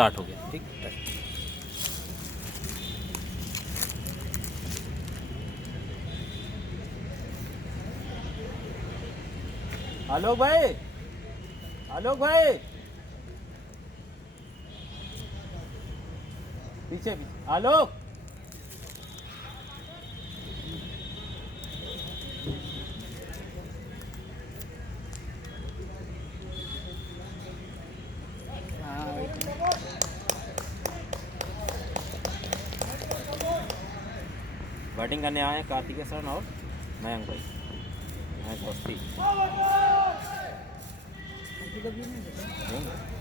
Start हो गया। ठीक, आलोक भाई, आलोक भाई, पीछे पीछे आलोक। बैटिंग करने आए हैं कार्तिकेय सर और मयंक भाई। मयंक दोस्ती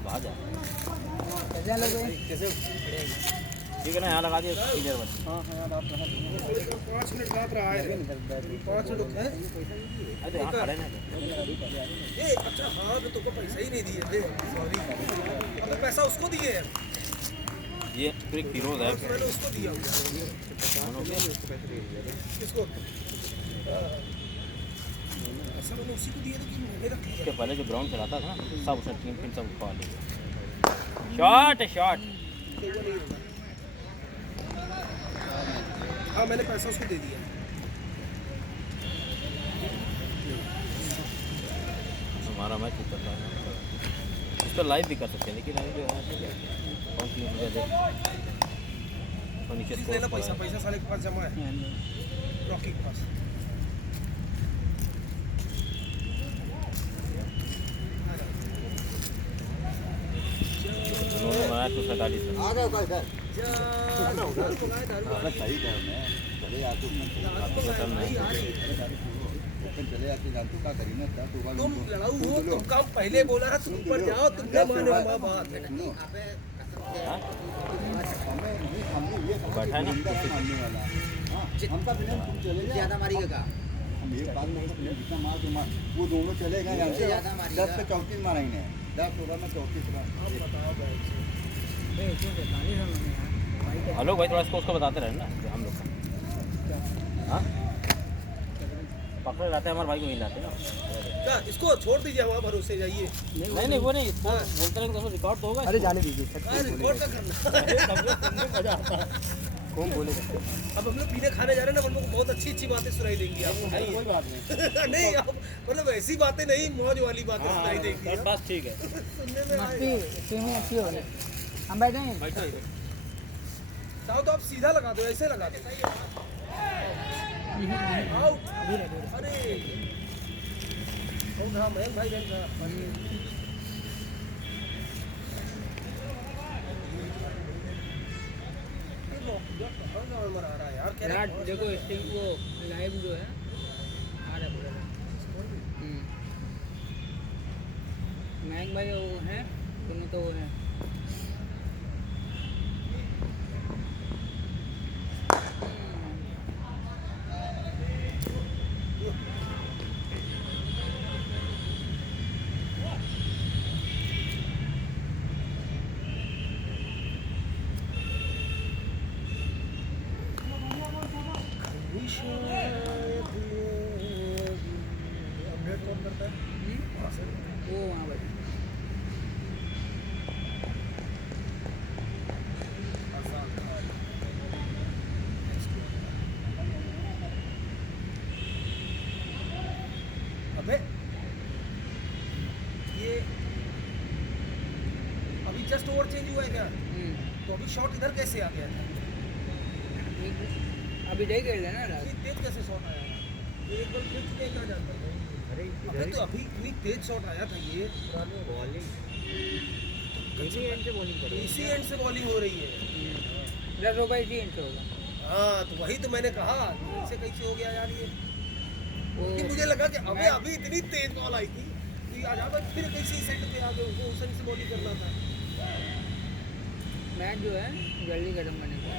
बाहर जा, ठीक है ना, यहाँ लगा दिए क्लियर बस। हाँ हाँ, 5 मिनट बात रहा है, 5 मिनट है। अरे यहाँ खड़े ना ये अच्छा, हाँ तो तुमको पैसा ही नहीं दिए थे, सॉरी। अब पैसा उसको दिए हैं, ये फिर फिरोज है, मैंने उसको दिया। किसको? ऐसा मैंने उसी को दिए थे कि मेरा उसके पहले जो ग्राउंड चलाता था ना, सब उसने टीम फिर सब उठा लिया। शॉट शॉट, हाँ मैंने पैसा उसको दे दिया। हमारा मैच ऊपर था, उस पर लाइव भी कर सकते हैं, लेकिन अभी जो है कौन सी मुझे देख तो नीचे प्लीज लेना पैसा, पैसा साले के पास जमा है, रॉकी के पास। उन्होंने बनाया 247 आ गए का इधर सही है मैं चले आके चले आके जानते क्या करी ना तुम लड़ाऊ हो, तुम काम पहले बोला है, तुम ऊपर जाओ, तुम क्या मानो बात है। बैठा नहीं मानने वाला हमका बिना तुम चले ज्यादा मारिएगा। हम एक बात में जितना मार तो मार, वो दोनों चले गए यहाँ से 10 पे 34 मारेंगे, 10 ओवर में 34 रन। हेलो भाई, थोड़ा उसको बताते रहे ना हम लोग। हाँ पकड़े रहते हैं, हमारे भाई को नहीं लाते ना। क्या इसको छोड़ दीजिए, वहाँ भरोसे जाइए। नहीं नहीं वो नहीं, बोलते रहेंगे तो रिकॉर्ड तो होगा। अरे जाने दीजिए, रिकॉर्ड का करना मजा आता है। कौन बोलेगा? अब हम लोग पीने खाने जा रहे हैं ना, हम लोग को बहुत अच्छी अच्छी बातें सुनाई देंगी आपको। कोई बात नहीं, नहीं आप मतलब ऐसी बातें नहीं, मौज वाली बातें सुनाई देंगी। बस ठीक है। सुनने में मस्ती आएगा। स्विमिंग अच्छी हो रही। हम बैठेंगे। चाहो तो आप सीधा लगा दो, ऐसे लगा दो। आउट। अरे कौन था? मयंक भाई बहन था। नंबर आ रहा है यार, क्या देखो स्ट्रीम वो लाइव जो है आ रहा है पूरा। मयंक भाई वो हैं, दोनों तो वो हैं। अपडेट कौन करता है? वो वहाँ बैठे। अबे ये अभी जस्ट ओवर चेंज हुआ है क्या? तो अभी शॉट इधर कैसे आ गया था? अभी देख रहे हैं ना रात। इतनी तेज कैसे शॉट आया? ये एक बार खींच के क्या जाता है? अबे तो अभी इतनी तेज शॉट आया था ये। बॉलिंग इसी एंड से बॉलिंग करो, इसी एंड से बॉलिंग हो रही है। 10 ओवर इसी एंड से होगा। हाँ तो वही तो मैंने कहा, इसे कैसे हो गया यार ये? वो कि मुझे लगा कि अबे अभी इतनी तेज बॉल आई थी कि आ जाता, फिर कैसे सेट पे आ गए, उनको उस से बॉलिंग करना था। मैच जो है जल्दी खत्म करने का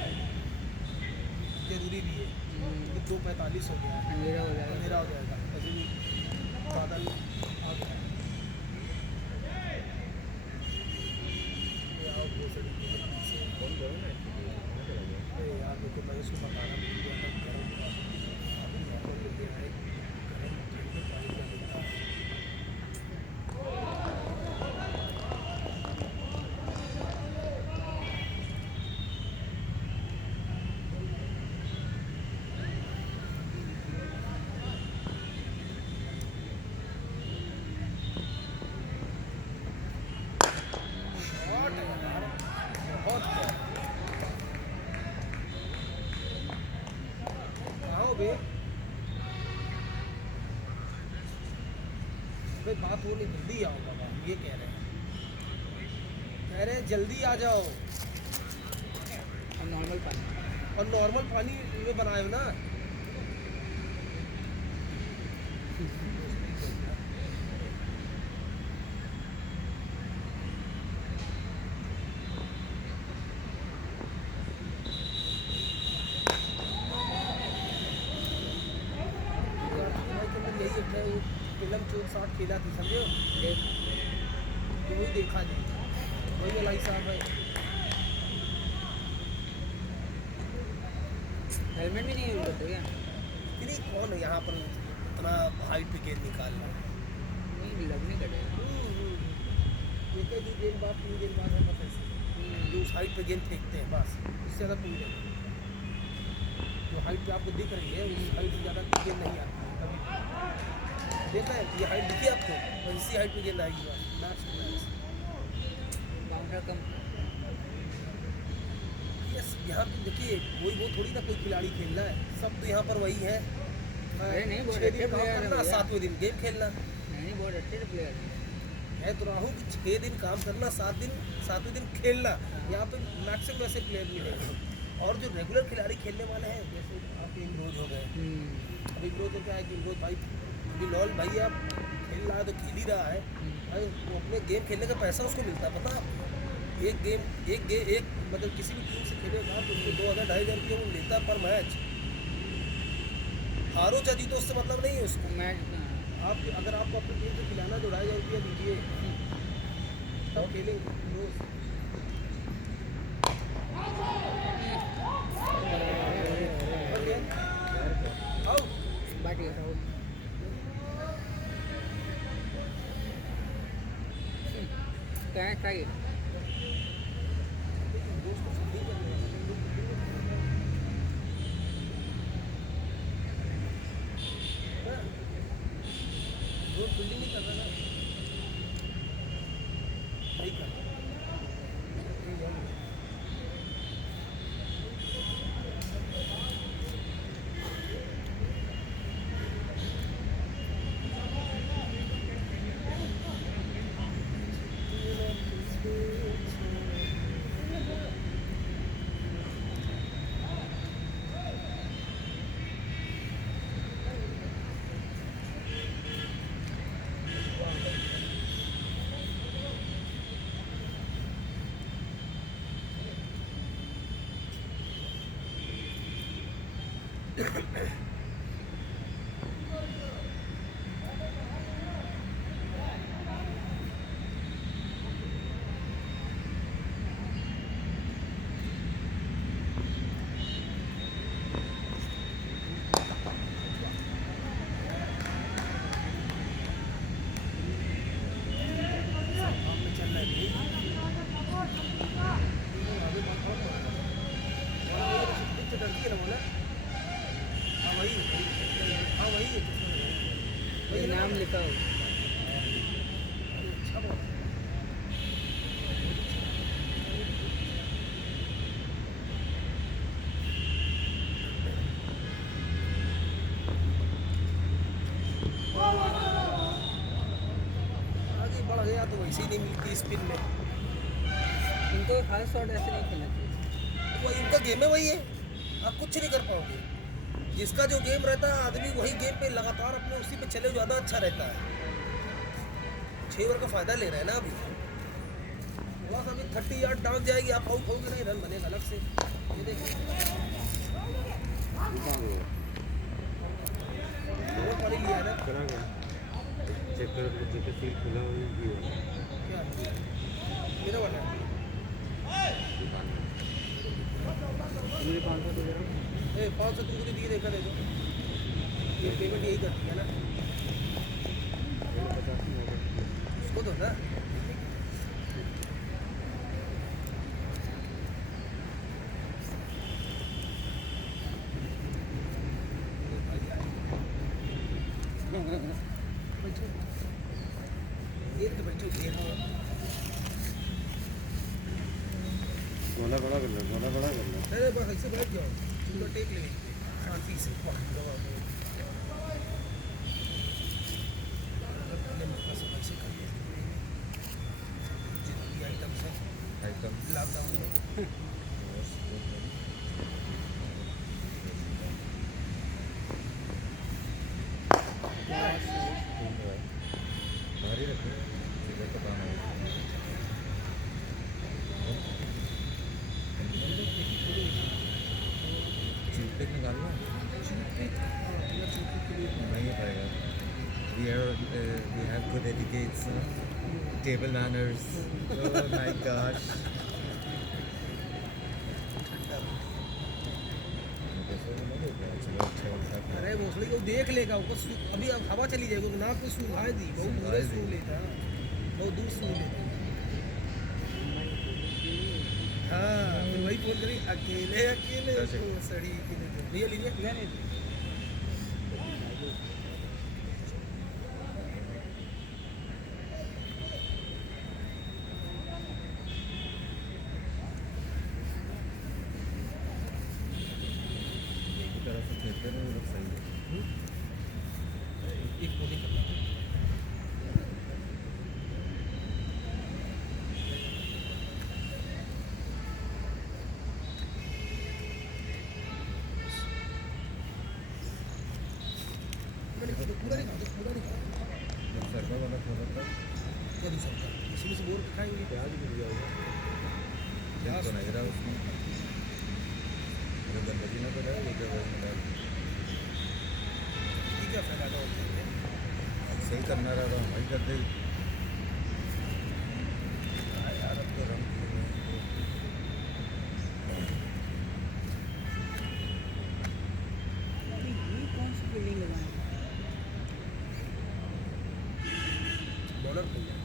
जरूरी भी है, 2:45 हो गया है, अंधेरा हो जाएगा। अंधेरा हो जाएगा, ऐसे भी बादल आ गया है। यार देखो मैं इसको बता रहा हूँ पे भाई बात हो नहीं, जल्दी आओ बाबा, ये कह रहे हैं जल्दी आ जाओ। और नॉर्मल पानी। और नॉर्मल पानी में बनाए हो ना। फिल्म 4-7 खेला थी समझो, तो वही देखा जी, वही वाला हिसाब है। हेलमेट भी नहीं यूज करते क्या? नहीं कौन है यहाँ पर इतना हाइट पे गेंद निकाल रहा है। नहीं लगने का डर। एक ही गेंद बाद 3 गेंद बाद है बस ऐसे, जो उस हाइट पे गेंद फेंकते हैं बस, इससे ज़्यादा कोई नहीं। जो हाइट पे आपको दिख रही है उस हाइट से ज़्यादा गेंद नहीं आती है कभी। देखा है ये हाइट दिखी आपको, बस इसी हाइट पे गेंद आएगी बस, मैक्स टू मैक्स। बाउंड्री कम। यस, यहाँ पे देखिए कोई वो थोड़ी ना कोई खिलाड़ी खेलना है, सब तो यहाँ पर वही है। अरे नहीं, बहुत 6 अच्छे दिन काम player हैं करना, भैया। 7वें दिन गेम खेलना। नहीं बहुत अच्छे प्लेयर हैं। मैं तो रहा हूँ कि 6 दिन काम करना, 7वें दिन खेलना। यहाँ पे मैक्सिमम वैसे प्लेयर मिलेंगे। और जो रेगुलर खिलाड़ी खेलने वाले हैं, जैसे आपके इमरोज हो गए। अब इमरोज तो क्या है कि इमरोज भाई बिलौल भाई आप खेल रहा है तो खेल ही रहा है भाई, वो अपने गेम खेलने का पैसा उसको मिलता है, पता है आपको? एक मतलब किसी भी टीम से खेलेगा तो उसको 2,000-2,500 रुपये वो लेता है पर मैच। हारो चाहे जीतो उससे मतलब नहीं है उसको। मैच आप अगर आपको अपनी टीम से खिलाना तो 2,500 रुपया दीजिए, तब खेलेंगे रोज। आओ बाटी का साउथ। क्या है ट्राई? वो फील्डिंग नहीं कर रहा ना, नहीं कर रहा। ये नाम लिखा हो। आगे बढ़ गया तो वैसे ही नहीं मिलती स्पिन में। इनको खास शॉट ऐसे नहीं खेलना चाहिए। वो इनका गेम है वही है, आप कुछ नहीं कर पाओगे। जिसका जो गेम रहता है आदमी वही गेम पे लगातार अपने उसी पे चले, ज़्यादा अच्छा रहता है। 6 ओवर का फायदा ले रहे हैं ना अभी, थोड़ा सा अभी 30 यार्ड डाउन जाएगी, आप आउट होगे नहीं, रन बनेगा अलग से। ये देखिए ओवर पानी लिया है ना चेक करो जैसे सील खुला हुआ क्या मेरा वाला है? मुझे 500 दे रहा हूँ। 500 तुमको दिए, देखा दे दो, ये पेमेंट यही करती है ना, 50 में उसको दो ना। ये तो बैठो ये गोला बड़ा कर लो, गोला बड़ा कर लो। अरे बस ऐसे बैठ जाओ, तुम टेक ले शांति से दवा ऐसे कर जितनी आइटम्स हैं लॉकडाउन में भारी रखो सिगरेट का पाना चूटपेक निकालना नहीं पाएगा we have good etiquettes table manners oh my gosh अरे भोसड़ी को देख लेगा उसको अभी अब हवा चली जाएगी ना कुछ सुंघाएगी बहुत दूर सूंघ लेता है बहुत दूर सूंघ लेता है हाँ तो वही फोन करी अकेले अकेले सड़ी अकेले भैया लीजिए नहीं एक गोली करना पूरा नहीं सरका वाला थोड़ा सा क्या दूसरा का इसी में से बोल के खाएंगे प्याज भी दिया होगा प्याज तो नहीं रहा उसमें जो गंदगी ना पड़ा ये क्या क्या फायदा होता है सही करना रहा था वही कर दे यार अब तो रंग ये कौन सी बिल्डिंग लगाई बॉलर खुल जाए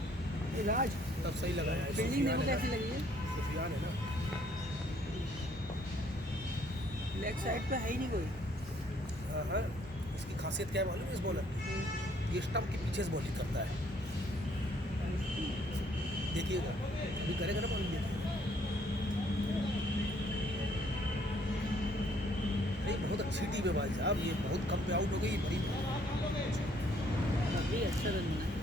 ये राज तब सही लगाया है बिल्डिंग देखो कैसी लगी है सुफियान है ना लेग साइड पे है ही नहीं कोई हाँ इसकी खासियत क्या है मालूम है इस बॉलर की ये स्टंप के पीछे से बॉलिंग करता है देखिएगा अभी करेगा ना बॉलिंग देखिएगा नहीं बहुत अच्छी टीम है भाई साहब ये बहुत कम पे आउट हो गई बड़ी अभी अच्छा रन है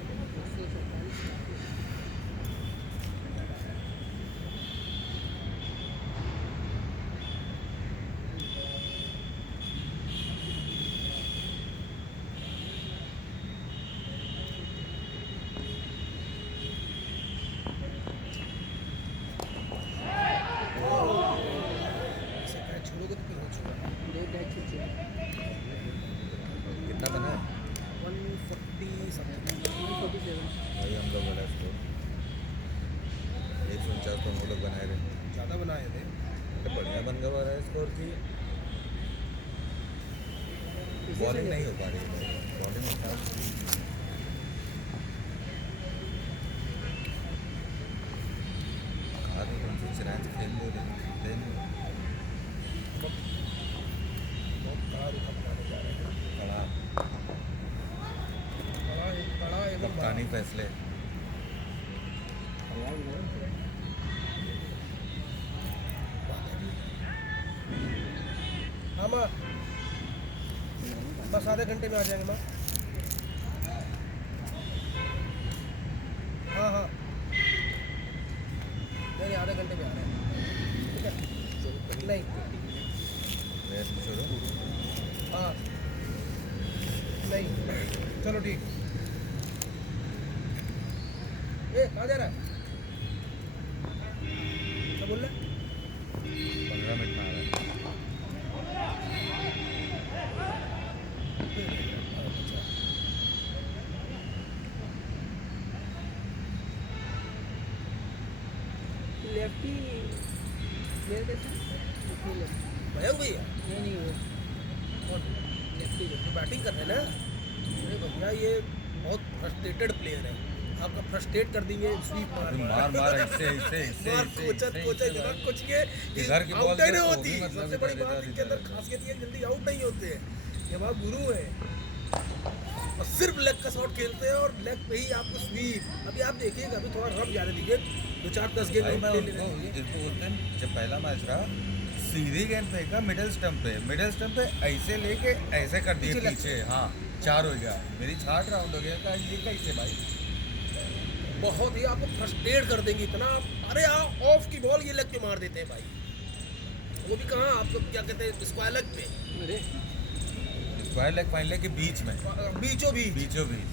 147 ऐसे कैच छोड़ोगे तो फिर हो चुका है 2.5 कितना बना है 140 समथिंग 147 भाई हम लोग वाला स्कोर 149 तो हम लोग बनाए रहे ज़्यादा बनाए थे तो बढ़िया बन गया वाला स्कोर की बॉलिंग नहीं हो पा रही है बॉलिंग में खराब कहा तो तुमसे चिराज खेल लो लेकिन खेलते नहीं बहुत कड़ा रुखा बनाने जा रहे हैं कड़ा बड़ा एवं बड़ा कप्तानी फैसले हाँ माँ बस आधे घंटे में आ जाएंगे माँ हाँ हाँ नहीं आधे घंटे में आ रहे हैं ठीक है नहीं रेस्ट छोड़ो हाँ नहीं चलो ठीक कहाँ जा रहा है क्या बोल रहा है 15 मिनट में आ रहा है लेफ्टी प्लेयर कैसे मयंक भैया नहीं वो कौन लेफ्टी जो बैटिंग कर रहे हैं ना अरे भैया ये बहुत फ्रस्ट्रेटेड प्लेयर है आपका फ्रस्ट्रेट कर देंगे स्वीप मार मार ऐसे ऐसे ऐसे मार कोचर इतना कुछ के इधर की बॉल आउट नहीं देखो, होती भी मतलब सबसे बड़ी इधर, बात इधर, इनके अंदर इधर। खासियत ये जल्दी आउट नहीं होते हैं ये बात गुरु है और सिर्फ लेग का शॉट खेलते हैं और लेग पे ही आपको स्वीप अभी आप देखिएगा अभी थोड़ा रफ जा रहे दीजिए 2-4-10 गेंद भाई मैं ले उनको लेंगे उस दिन जब पहला मैच रहा सीधी गेंद फेंका मिडिल स्टंप पे ऐसे लेके ऐसे कर दिए पीछे लग- पीछे, हाँ 4 हो गया, मेरी 60 राउंड हो गया। कहा ये कैसे भाई? बहुत ही आपको फ्रस्ट्रेट कर देंगे इतना। अरे आप ऑफ की बॉल ये लग के मार देते हैं भाई, वो भी कहाँ आपको क्या कहते हैं स्क्वायर लेग पे, अरे स्क्वायर लेग फाइन लेग के बीच में, बीचों बीच। बीचों बीच,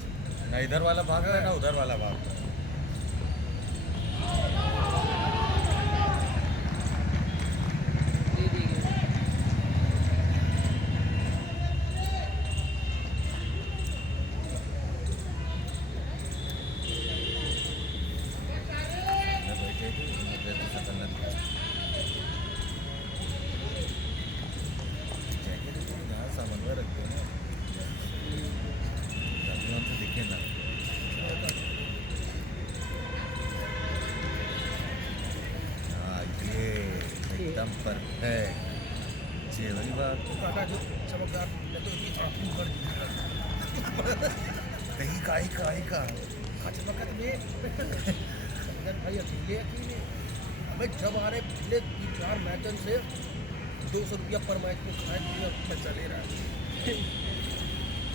ना इधर वाला भागता है ना उधर वाला भागता है। दे दी गई। मैं बैठे थे, मुझे तो सकल लग गया। जैकेट तो यहाँ समन्वय रखते हैं ना, ताकि हमसे दिखे ना। हाँ ये एकदम परफेक्ट, ये वाली बात। तो काका जो चमकदार मैं तो इनकी छाती उखड़ दी। कहीं का अच्छा वक्त में समझन भाई अकेले हमें जब आ रहे पिछले 3-4 मैचों से 200 रुपया पर मैच में खाए पिए पैसा ले रहा है।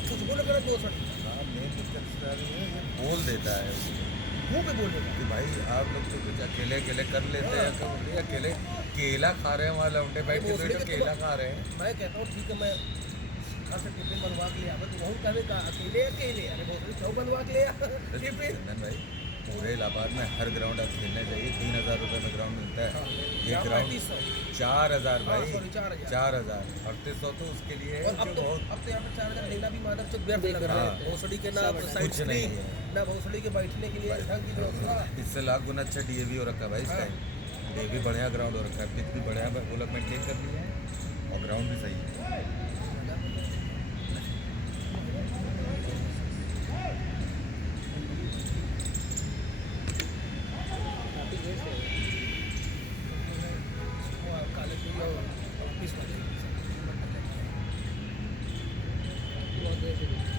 कुछ बोले करा 200 हाँ मेन दिक्कत इसका है, ये बोल देता है मुँह पे बोलेगा। कि भाई आप लोग तो कुछ अकेले अकेले कर लेते हैं, कभी अकेले केला खा रहे हैं वहाँ लौंडे बैठ के, तो जो केला खा रहे हैं। मैं कहता हूँ ठीक है, मैं घर से टिफिन बनवा के ले आवे तो वहाँ कहवे का अकेले अरे बहुत क्यों बनवा के ले आ टिफिन। चंदन भाई पूरे इलाहाबाद में हर ग्राउंड अब खेलने चाहिए, 3,000 रुपये में ग्राउंड मिलता है। ये ग्राउंड 4,000 भाई, 4,000 3800 तो उसके लिए है और अब जो तो बहुत यहाँ पे 4,000 लेना भी माधव चौक व्यर्थ लग रहा है। भोसड़ी के ना कुछ साइड नहीं स्क्रीन है। ना भोसड़ी के बैठने के लिए ढंग की व्यवस्था। इससे लाख गुना अच्छा डीएवी हो रखा है भाई इस टाइम। डीएवी बढ़िया ग्राउंड हो रखा है, पिच भी बढ़िया वो लोग मेंटेन कर लिए हैं और ग्राउंड भी सही है। काफी देर से काले पूरी और ऑफिस वाले बहुत देर से देखी।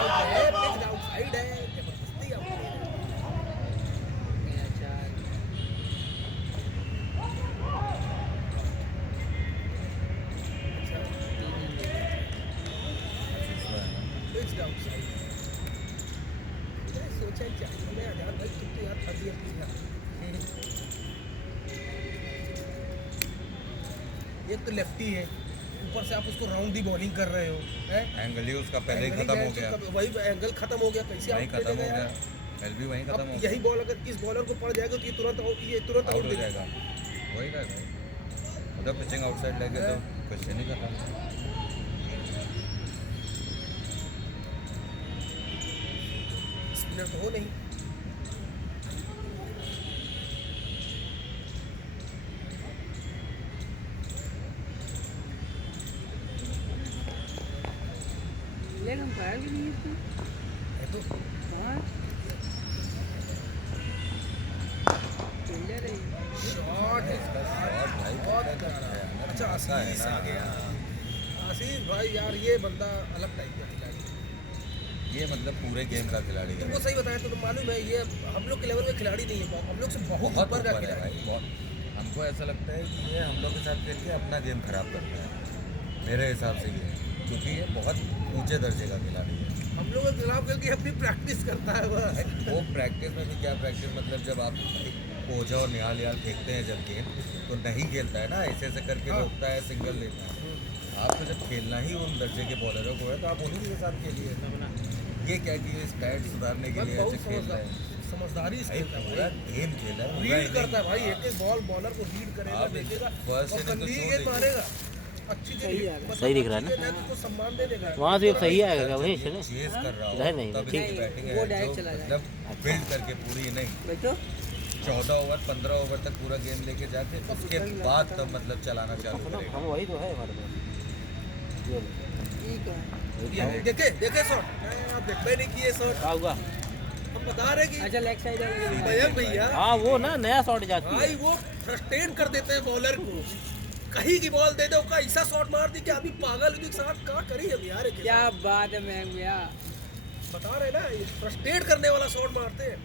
आउटसाइड है जबरदस्ती आउट। मेरा 4 फिक्स्ड आउटसाइड। मैंने सोचा चाहिए मैं यार भाई तुम तो यार थर्ड ईयर की यार। एक तो लेफ्टी है, ऊपर से आप उसको राउंड दी बॉलिंग कर रहे हो, हैं? एंगल ही उसका पहले ही खत्म हो गया, वही एंगल खत्म हो गया, कैसे वहीं आउट खत्म हो गया गया, एलबी वहीं खत्म हो अब गया, यही बॉल अगर इस बॉलर को पड़ जाएगा तो ये तुरंत आउट आउट हो दे जाएगा। वही ना भाई, अगर पिचिंग आउटसाइड लेके तो क्वेश्चन ही कर रहा। स्पिनर तो हो नहीं। लेग अंपायर भी नहीं है इसमें। है तो हाँ फील्डर है ये। शॉट इसका शॉट भाई बहुत कितना प्यारा। है ना, अच्छा ऐसा है आशीष ना। आ गया। आशीष भाई यार ये बंदा अलग टाइप का खिलाड़ी। ये मतलब पूरे गेम का खिलाड़ी है, तुमको सही बताया तो मालूम है ये हम लोग के लेवल में खिलाड़ी नहीं है, हम लोग से बहुत बहुत ऊपर का ऊपर है खिलाड़ी। भाई, बहुत। हमको ऐसा लगता है कि ये हम लोग के साथ खेल के अपना गेम खराब करता है, मेरे हिसाब से ये, क्योंकि ये बहुत ऊंचे दर्जे का खिलाड़ी है। हम लोग के खिलाफ करके अपनी प्रैक्टिस करता है बस। वो प्रैक्टिस में भी क्या प्रैक्टिस, मतलब जब आप ओझा और निहाल याल फेंकते हैं जब गेम, तो नहीं खेलता है ना, ऐसे ऐसे करके हाँ। रोकता है, सिंगल लेता है। आपको जब खेलना ही उन दर्जे के बॉलरों को है तो आप उन्हीं के साथ खेलिए। ये क्या कि ये स्टैट सुधारने के लिए ऐसे बहुत खेल रहे हैं समझदारी भाई, इसके अंदर पूरा भाई। गेम खेला है, पूरा रीड innings। करता है भाई, एक एक बॉल बॉलर को रीड करेगा, आप देखेगा first और inning तो कंदी छोड़ गेंद दीजिए। मारेगा। अच्छी सही गेंद आ रहा है। सही दिख रहा है ना? अच्छी गेंद तो उसको सम्मान दे देगा। वहाँ से सही आएगा क्या वही चले? चेस कर रहा इधर हो नहीं, तब ठीक इसकी है। बैटिंग वो है direct जो चला मतलब बिल्ड करके पूरी नहीं बैठो 14 ओवर 15 ओवर तक पूरा गेम लेके जाके उसके बाद तब मतलब चलाना चालू करेगा। हम वही तो है हमारे पास। ये ठीक है। ये देखे देखे शॉट, आप देखते नहीं किए शॉट, क्या हुआ? हम बता रहे कि अच्छा लेग साइड है मयंक भैया हाँ वो ना नया शॉट जाती भाई है। वो फ्रस्ट्रेट कर देते हैं बॉलर को। कहीं की बॉल दे दो, का ऐसा शॉट मार दी कि अभी पागल के साथ क्या करी अब यार। क्या बात है मैम भैया। बता रहे ना, फ्रस्ट्रेट करने वाला शॉट मारते हैं।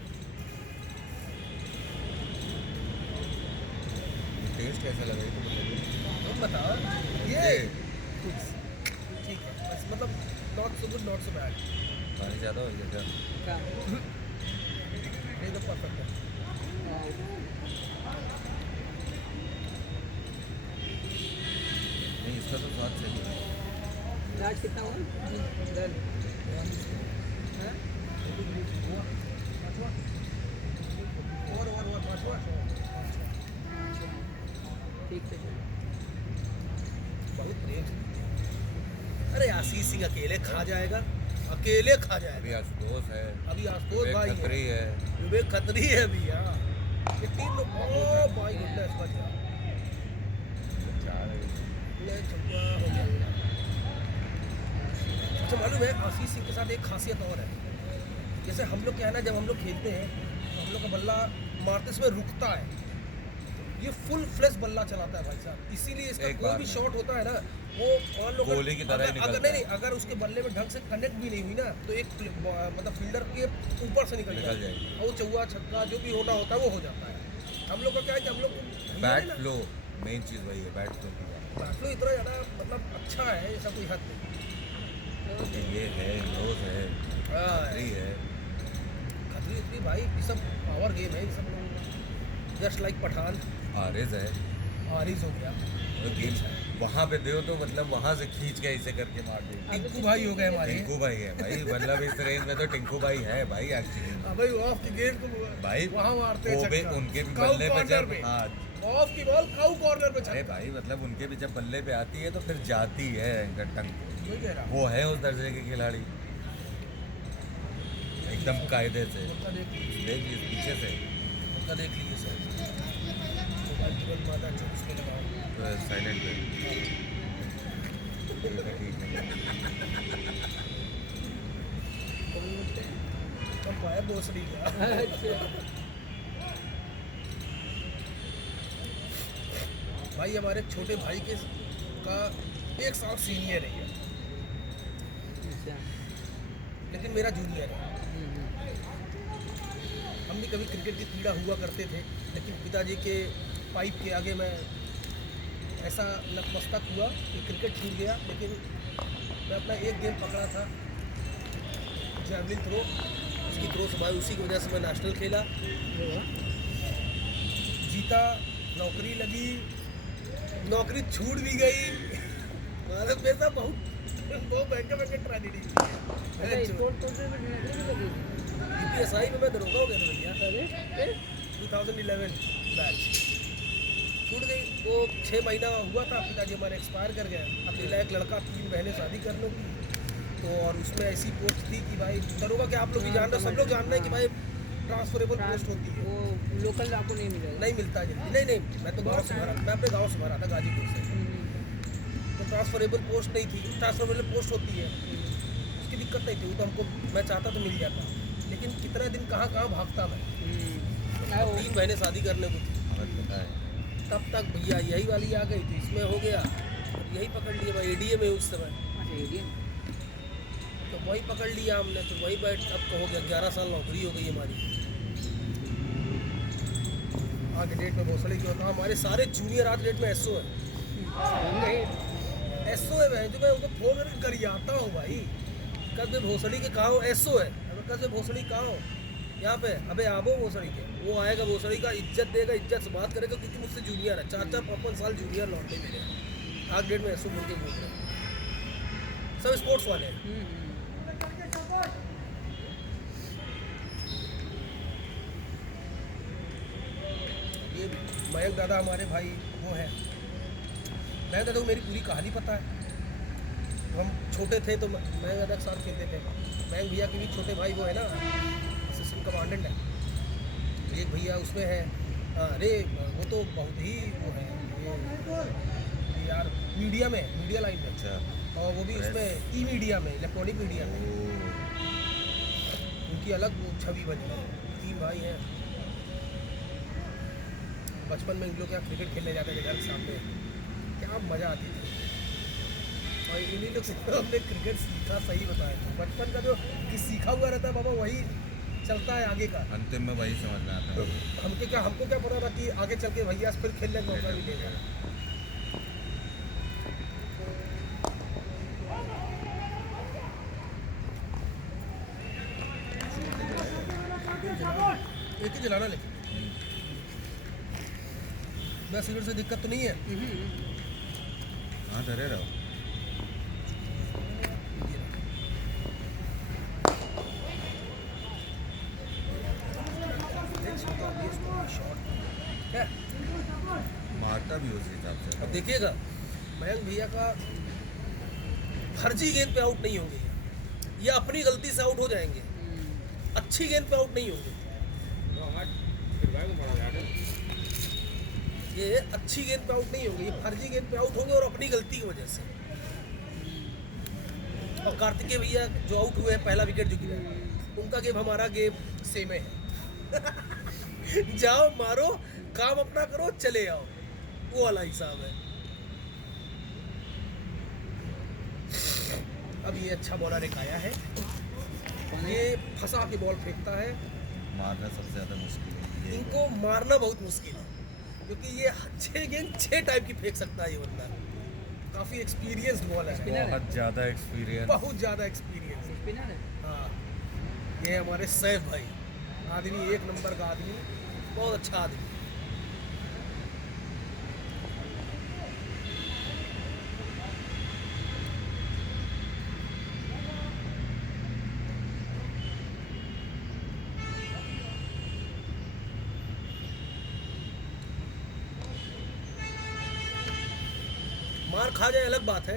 टेस्ट कैसा लगा ये तो बताइए। तुम बताओ ये ठीक है बस मतलब not so good not so bad पानी ज़्यादा हो गया क्या? क्या ये तो परफेक्ट है नहीं इसका तो स्वाद सही है। राज कितना हुआ डन और पाँचवा ठीक है बहुत प्रेम से अरे आशीष सिंह अकेले खा जाएगा अकेले खा अभी जाएगा आशुतोष है, अभी आशुतोष विवेक भाई खत्री है है, विवेक खत्री है अभी हाँ ये तीन लोग ओ भाई गुडनेस बच गया चार है। ले छक्का हो गया अच्छा मालूम है आशीष सिंह के साथ एक खासियत और है जैसे हम लोग क्या है ना जब हम लोग खेलते हैं तो हम लोग का बल्ला मारते समय रुकता है ये फुल फ्लैश बल्ला चलाता है भाई साहब इसीलिए इसका एक कोई बात भी है। शॉट होता है ना वो और लोग गोली की तरह ही निकलता नहीं है। नहीं अगर उसके बल्ले में ढंग से कनेक्ट भी नहीं हुई ना तो एक मतलब फील्डर के ऊपर से निकल निकल जाएगी जाएगी। और चौवा छक्का जो भी होना होता है वो हो जाता है हम लोग का क्या है कि हम लोग बैट फ्लो मेन चीज़ वही है, बैट फ्लो की बात। बैटलो इतना ज़्यादा मतलब अच्छा है ऐसा कोई हद नहीं ये है रोज है, हाँ, खत्री है, खतरी उतरी भाई ये सब पावर गेम है ये सब जस्ट लाइक पठान आरिज है। आरिज हो गया तो गेम वहाँ पे दो तो मतलब वहाँ से खींच के ऐसे करके मार दे। टिंकू भाई हो गए हमारे टिंकू भाई है भाई, मतलब इस रेंज में तो टिंकू भाई है भाई एक्चुअली। हाँ भाई ऑफ की गेंद को भाई वहाँ मारते हैं वो भी छक्का। उनके भी काऊ बल्ले पे कॉर्नर जब पे। हाँ ऑफ की बॉल काऊ कॉर्नर पे अरे छक्का भाई मतलब उनके भी जब बल्ले पे आती है तो फिर जाती है टंग पे। वही कह रहा हूँ वो है उस दर्जे के खिलाड़ी एकदम कायदे से। उनका देख लीजिए देख लीजिए पीछे से उनका देख लीजिए सर मोबाइल जीवन माता 24 पे लगाओ साइलेंट पे ठीक है। कब पाया बोसड़ी का अच्छा भाई हमारे छोटे भाई के का 1 साल सीनियर है ये, अच्छा लेकिन मेरा जूनियर है हम भी कभी क्रिकेट की पीड़ा हुआ करते थे लेकिन पिताजी के पाइप के आगे मैं ऐसा नतमस्तक हुआ कि क्रिकेट छूट गया लेकिन मैं अपना एक गेम पकड़ा था जैवलिन थ्रो उसकी थ्रो से भाई उसी की वजह से मैं नेशनल खेला जीता नौकरी लगी नौकरी छूट भी गई मतलब मेरे साथ बहुत महंगे ट्रेजेडी अच्छा स्पोर्ट कोटे में नौकरी भी लगी यूपीएसआई में मैं दरोगा हो गया था भैया अरे फिर 2011 बैच छूट गई वो 6 महीना हुआ था पिताजी हमारे एक्सपायर कर गए अकेला एक लड़का 3 बहनें शादी कर लो तो और उसमें ऐसी पोस्ट थी कि भाई दरोगा क्या आप लोग भी जान रहे हो सब लोग जान रहे हैं कि भाई ट्रांसफरेबल पोस्ट होती है वो लोकल आपको नहीं मिलेगा नहीं मिलता जल्दी नहीं मैं तो गाँव से भरा मैं अपने गाँव से भरा था गाजीपुर से तो ट्रांसफरेबल पोस्ट नहीं थी ट्रांसफरेबल पोस्ट होती है उसकी दिक्कत नहीं थी वो तो हमको मैं चाहता तो मिल जाता लेकिन कितने दिन कहाँ भागता मैं 3 महीने शादी करने को थी हमें पता है तब तक भैया यही वाली आ गई तो इसमें हो गया अब यही पकड़ लिया मैं एडीए में उस समय अच्छा एडीएम तो वही पकड़ लिया हमने तो वही बैठ अब तो हो गया 11 साल नौकरी हो गई हमारी आगे डेट में भोसड़ी की होता हमारे सारे जूनियर एथलीट में एसओ है एसओ है जो मैं उनको फोन करके गरियाता हूँ भाई कद में भोसड़ी के कहा हो एसओ है अगर कद में भोसड़ी कहा हो यहाँ पे अबे आबो भोसड़ी के वो आएगा भोसड़ी का इज्जत देगा इज्जत से बात करेगा क्योंकि मुझसे जूनियर है 4-5 साल जूनियर लौटने मिले आज डेट में एसओ बोल के बोल रहे हैं सब स्पोर्ट्स वाले हैं ये मयंक दादा हमारे भाई वो है मयंक दादा को मेरी पूरी कहानी पता है हम छोटे थे तो मयंक दादा के साथ खेलते थे मयंक भैया के भी छोटे भाई वो है ना असिस्टेंट कमांडेंट है एक भैया उसमें है अरे वो तो बहुत ही वो है ये यार मीडिया में मीडिया लाइन में अच्छा और वो भी उसमें ई मीडिया में इलेक्ट्रॉनिक मीडिया में उनकी अलग वो छवि बनी है 3 भाई हैं बचपन में इन लोग क्या क्रिकेट खेलने जाते थे घर के सामने क्या मज़ा आती थी और इन्हीं लोग से हमने क्रिकेट सीखा सही बताया तो बचपन का जो कि सीखा हुआ रहता है बाबा वही चलता है आगे का। अंतिम में वही समझ में आता है। हमको क्या पता था कि आगे चल के भैया फिर खेलने का मौका मिलेगा। एक ही जलाना, लेकिन 10 लीटर से दिक्कत तो नहीं है। हाँ धरे रहो। क्या मारता भी उस हिसाब से। अब देखिएगा, मयंक भैया का फर्जी गेंद पे आउट नहीं होंगे, ये अपनी गलती से आउट हो जाएंगे। अच्छी गेंद पे आउट नहीं होंगे, ये अच्छी गेंद पे आउट नहीं होंगे, ये फर्जी गेंद पे आउट होंगे और अपनी गलती की वजह से। और कार्तिकेय भैया जो आउट हुए हैं, पहला विकेट जो गिरा, उनका गेम हमारा गेम सेम है। जाओ मारो, काम अपना करो, चले आओ, वो वाला हिसाब है। अब ये अच्छा बॉलर एक आया है, ये फंसा के बॉल फेंकता है। मारना सबसे ज़्यादा मुश्किल है ये। इनको मारना बहुत मुश्किल है, क्योंकि ये 6 गेंद 6 टाइप की फेंक सकता है ये बंदा। काफ़ी एक्सपीरियंस्ड बॉलर है, बहुत ज़्यादा एक्सपीरियंस। बहुत ज़्यादा एक्सपीरियंस। स्पिनर है। हाँ, ये हमारे सैफ भाई, आदमी 1 नंबर का आदमी, बहुत अच्छा आदमी। मार खा जाए अलग बात है,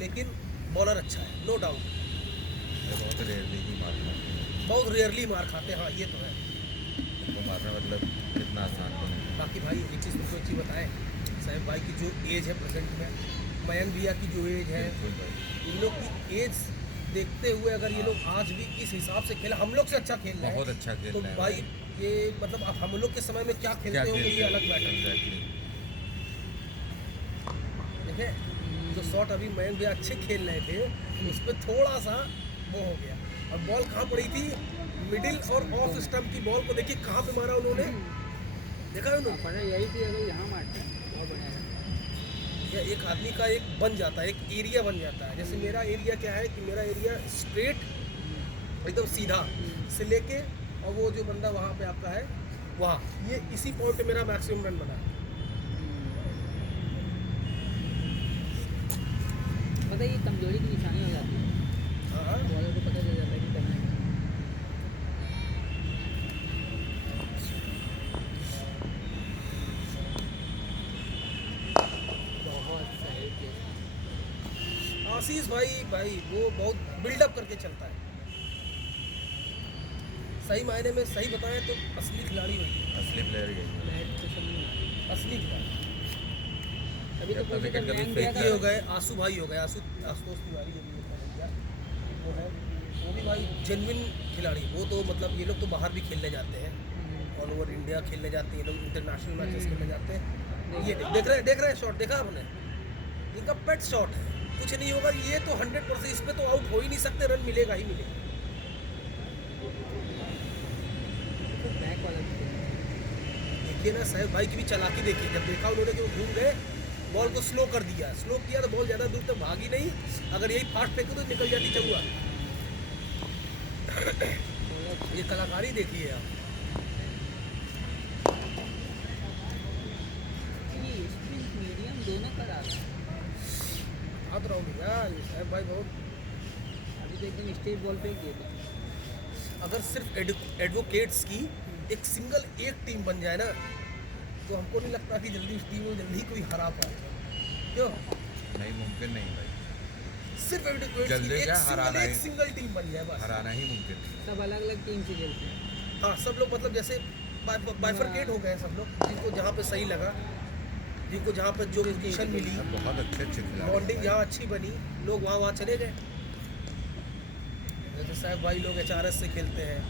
लेकिन बॉलर अच्छा है, नो डाउट। बहुत रेयरली ही मारना। बहुत रेयरली मार खाते हैं, हाँ ये तो है। तो मारना मतलब इतना आसान तो नहीं। बाकी भाई एक चीज़ तुमको एक चीज़ बताएं, साहिब भाई की जो एज है प्रेजेंट में, मयंक भैया की जो एज है, बिल्कुल भाई। इन लोग की एज देखते हुए अगर ये लोग आज भी इस हिसाब से खेले, हम लोग से अच्छा खेल रहे हैं, बहुत अच्छा खेल तो रहे हैं भाई ये मतलब अब हम लोग के समय में क्या खेलते होंगे, ये अलग मैटर है। एग्जैक्टली। देखें जो शॉट अभी मयंक भैया अच्छे खेल रहे थे, उस पर थोड़ा सा वो हो गया। और बॉल कहाँ पड़ी थी, मिडिल और ऑफ स्टंप की बॉल को देखिए कहाँ पे मारा उन्होंने, देखा है उन्होंने। पर यही थी, अगर यहाँ मारते हैं बहुत बढ़िया है। या एक आदमी का एक बन जाता है, एक एरिया बन जाता है। जैसे मेरा एरिया क्या है कि मेरा एरिया स्ट्रेट एकदम सीधा से लेके और वो जो बंदा वहाँ पे आपका है वहाँ, ये इसी पॉइंट पे मेरा मैक्सिमम रन बना है। पता है ये कमजोरी की निशानी हो जाती है, हाँ बॉलर को पता चल जाता है कि करना है। बहुत सही किया। आशीष भाई वो बहुत बिल्डअप करके चलता है। सही मायने में सही बताएं तो असली खिलाड़ी होगी, असली प्लेयर यही है। बैट तो सब नहीं है। असली खिलाड़ी। अभी तो जब तक विकेट कभी मयंक फेंक भैया ये का हो गए आंसू भाई, हो गए आशुतोष तिवारी, जो भी होता है भैया, वो है, वो भी भाई जेन्युइन खिलाड़ी। वो तो मतलब ये लोग तो बाहर भी खेलने जाते हैं, ऑल ओवर इंडिया खेलने जाते हैं ये लोग, इंटरनेशनल मैचेस खेलने जाते हैं। ये देख रहे हैं शॉट, देखा आपने, इनका पेट शॉट है, कुछ नहीं होगा। ये तो 100%, इस पे तो आउट हो ही नहीं सकते, रन मिलेगा ही मिलेगा। बैक वाला भी खेलना है। देखिए ना साहिब भाई की भी चालाकी देखिए, जब देखा उन्होंने कि वो घूम गए, बॉल को स्लो कर दिया, स्लो किया तो बॉल ज़्यादा दूर तक भागी नहीं, अगर यही फास्ट फेंको तो निकल जाती चौका। ये कलाकारी देखिए आप। ये स्पिन मीडियम दोनों का डाला है। हाथ राउंड यार, ये साहिब भाई बहुत। अभी तो एकदम स्टेट बॉल पे ही किए थे। अगर सिर्फ एडवोकेट्स की एक सिंगल एक टीम बन जाए ना, तो हमको नहीं लगता कि जल्दी उस टीम में जल्दी कोई हरा पाए। क्यों? नहीं, मुमकिन नहीं भाई। सिर्फ एडवोकेट्स जल्दी की क्या हराना एक ही- सिंगल टीम बन जाए बस। हराना ही मुमकिन नहीं। सब अलग अलग टीम से खेलते हैं। हाँ, सब लोग मतलब जैसे बाइफरकेट हो गए सब लोग, जिनको जहाँ पे सही लगा, जिनको जहाँ पे जो पोजीशन मिली, बहुत अच्छे खिलाड़ी बॉन्डिंग जहाँ अच्छी बनी, लोग वहाँ चले गए। जैसे साहब भाई लोग HRS से खेलते हैं,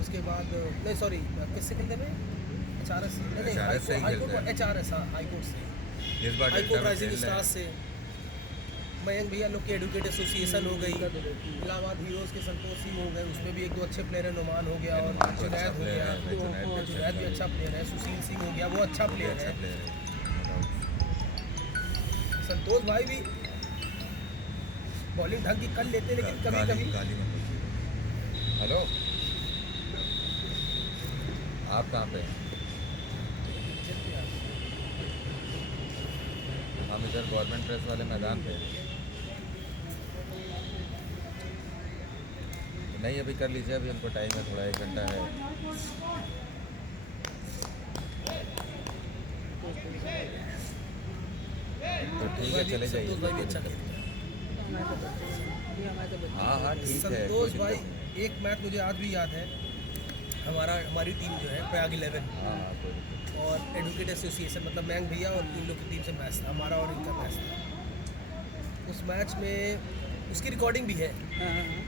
उसके बाद नहीं सॉरी किससे खेलते हैं, HRS से नहीं, HRS से ही हाईकोर्ट खेलते हैं। HRS, हाँ हाईकोर्ट से, इस बार हाईकोर्ट डेल्टा में राइजिंग खेल रहे हैं। स्टार्स से। मयंक भैया लोग की एडवोकेट एसोसिएशन हो गई, इलाहाबाद हीरोज़ के संतोष सिंह हो गए, उसमें भी एक दो अच्छे प्लेयर है, नुमान हो गया और जुनैद हो गया, जुनैद भी अच्छा प्लेयर है, सुशील सिंह हो गया वो अच्छा प्लेयर है, संतोष भाई भी बॉलिंग ढंग की कर लेते हैं लेकिन कभी कभी हेलो, आप कहाँ पे हैं? हम इधर गवर्नमेंट प्रेस वाले मैदान पे हैं। नहीं अभी कर लीजिए, अभी हमको टाइम है थोड़ा, 1 घंटा है। तो ठीक है चले जाइए। संतोष भाई भी अच्छा खेलते हैं। हाँ हाँ ठीक है। संतोष भाई एक मैच मुझे आज भी याद है, हमारी टीम जो है प्रयाग 11 हाँ हाँ कोई दिक्कत और एडवोकेट एसोसिएशन मतलब मयंक भैया और इन लोग की टीम से मैच था, हमारा और इनका मैच था। उस मैच में उसकी रिकॉर्डिंग भी है,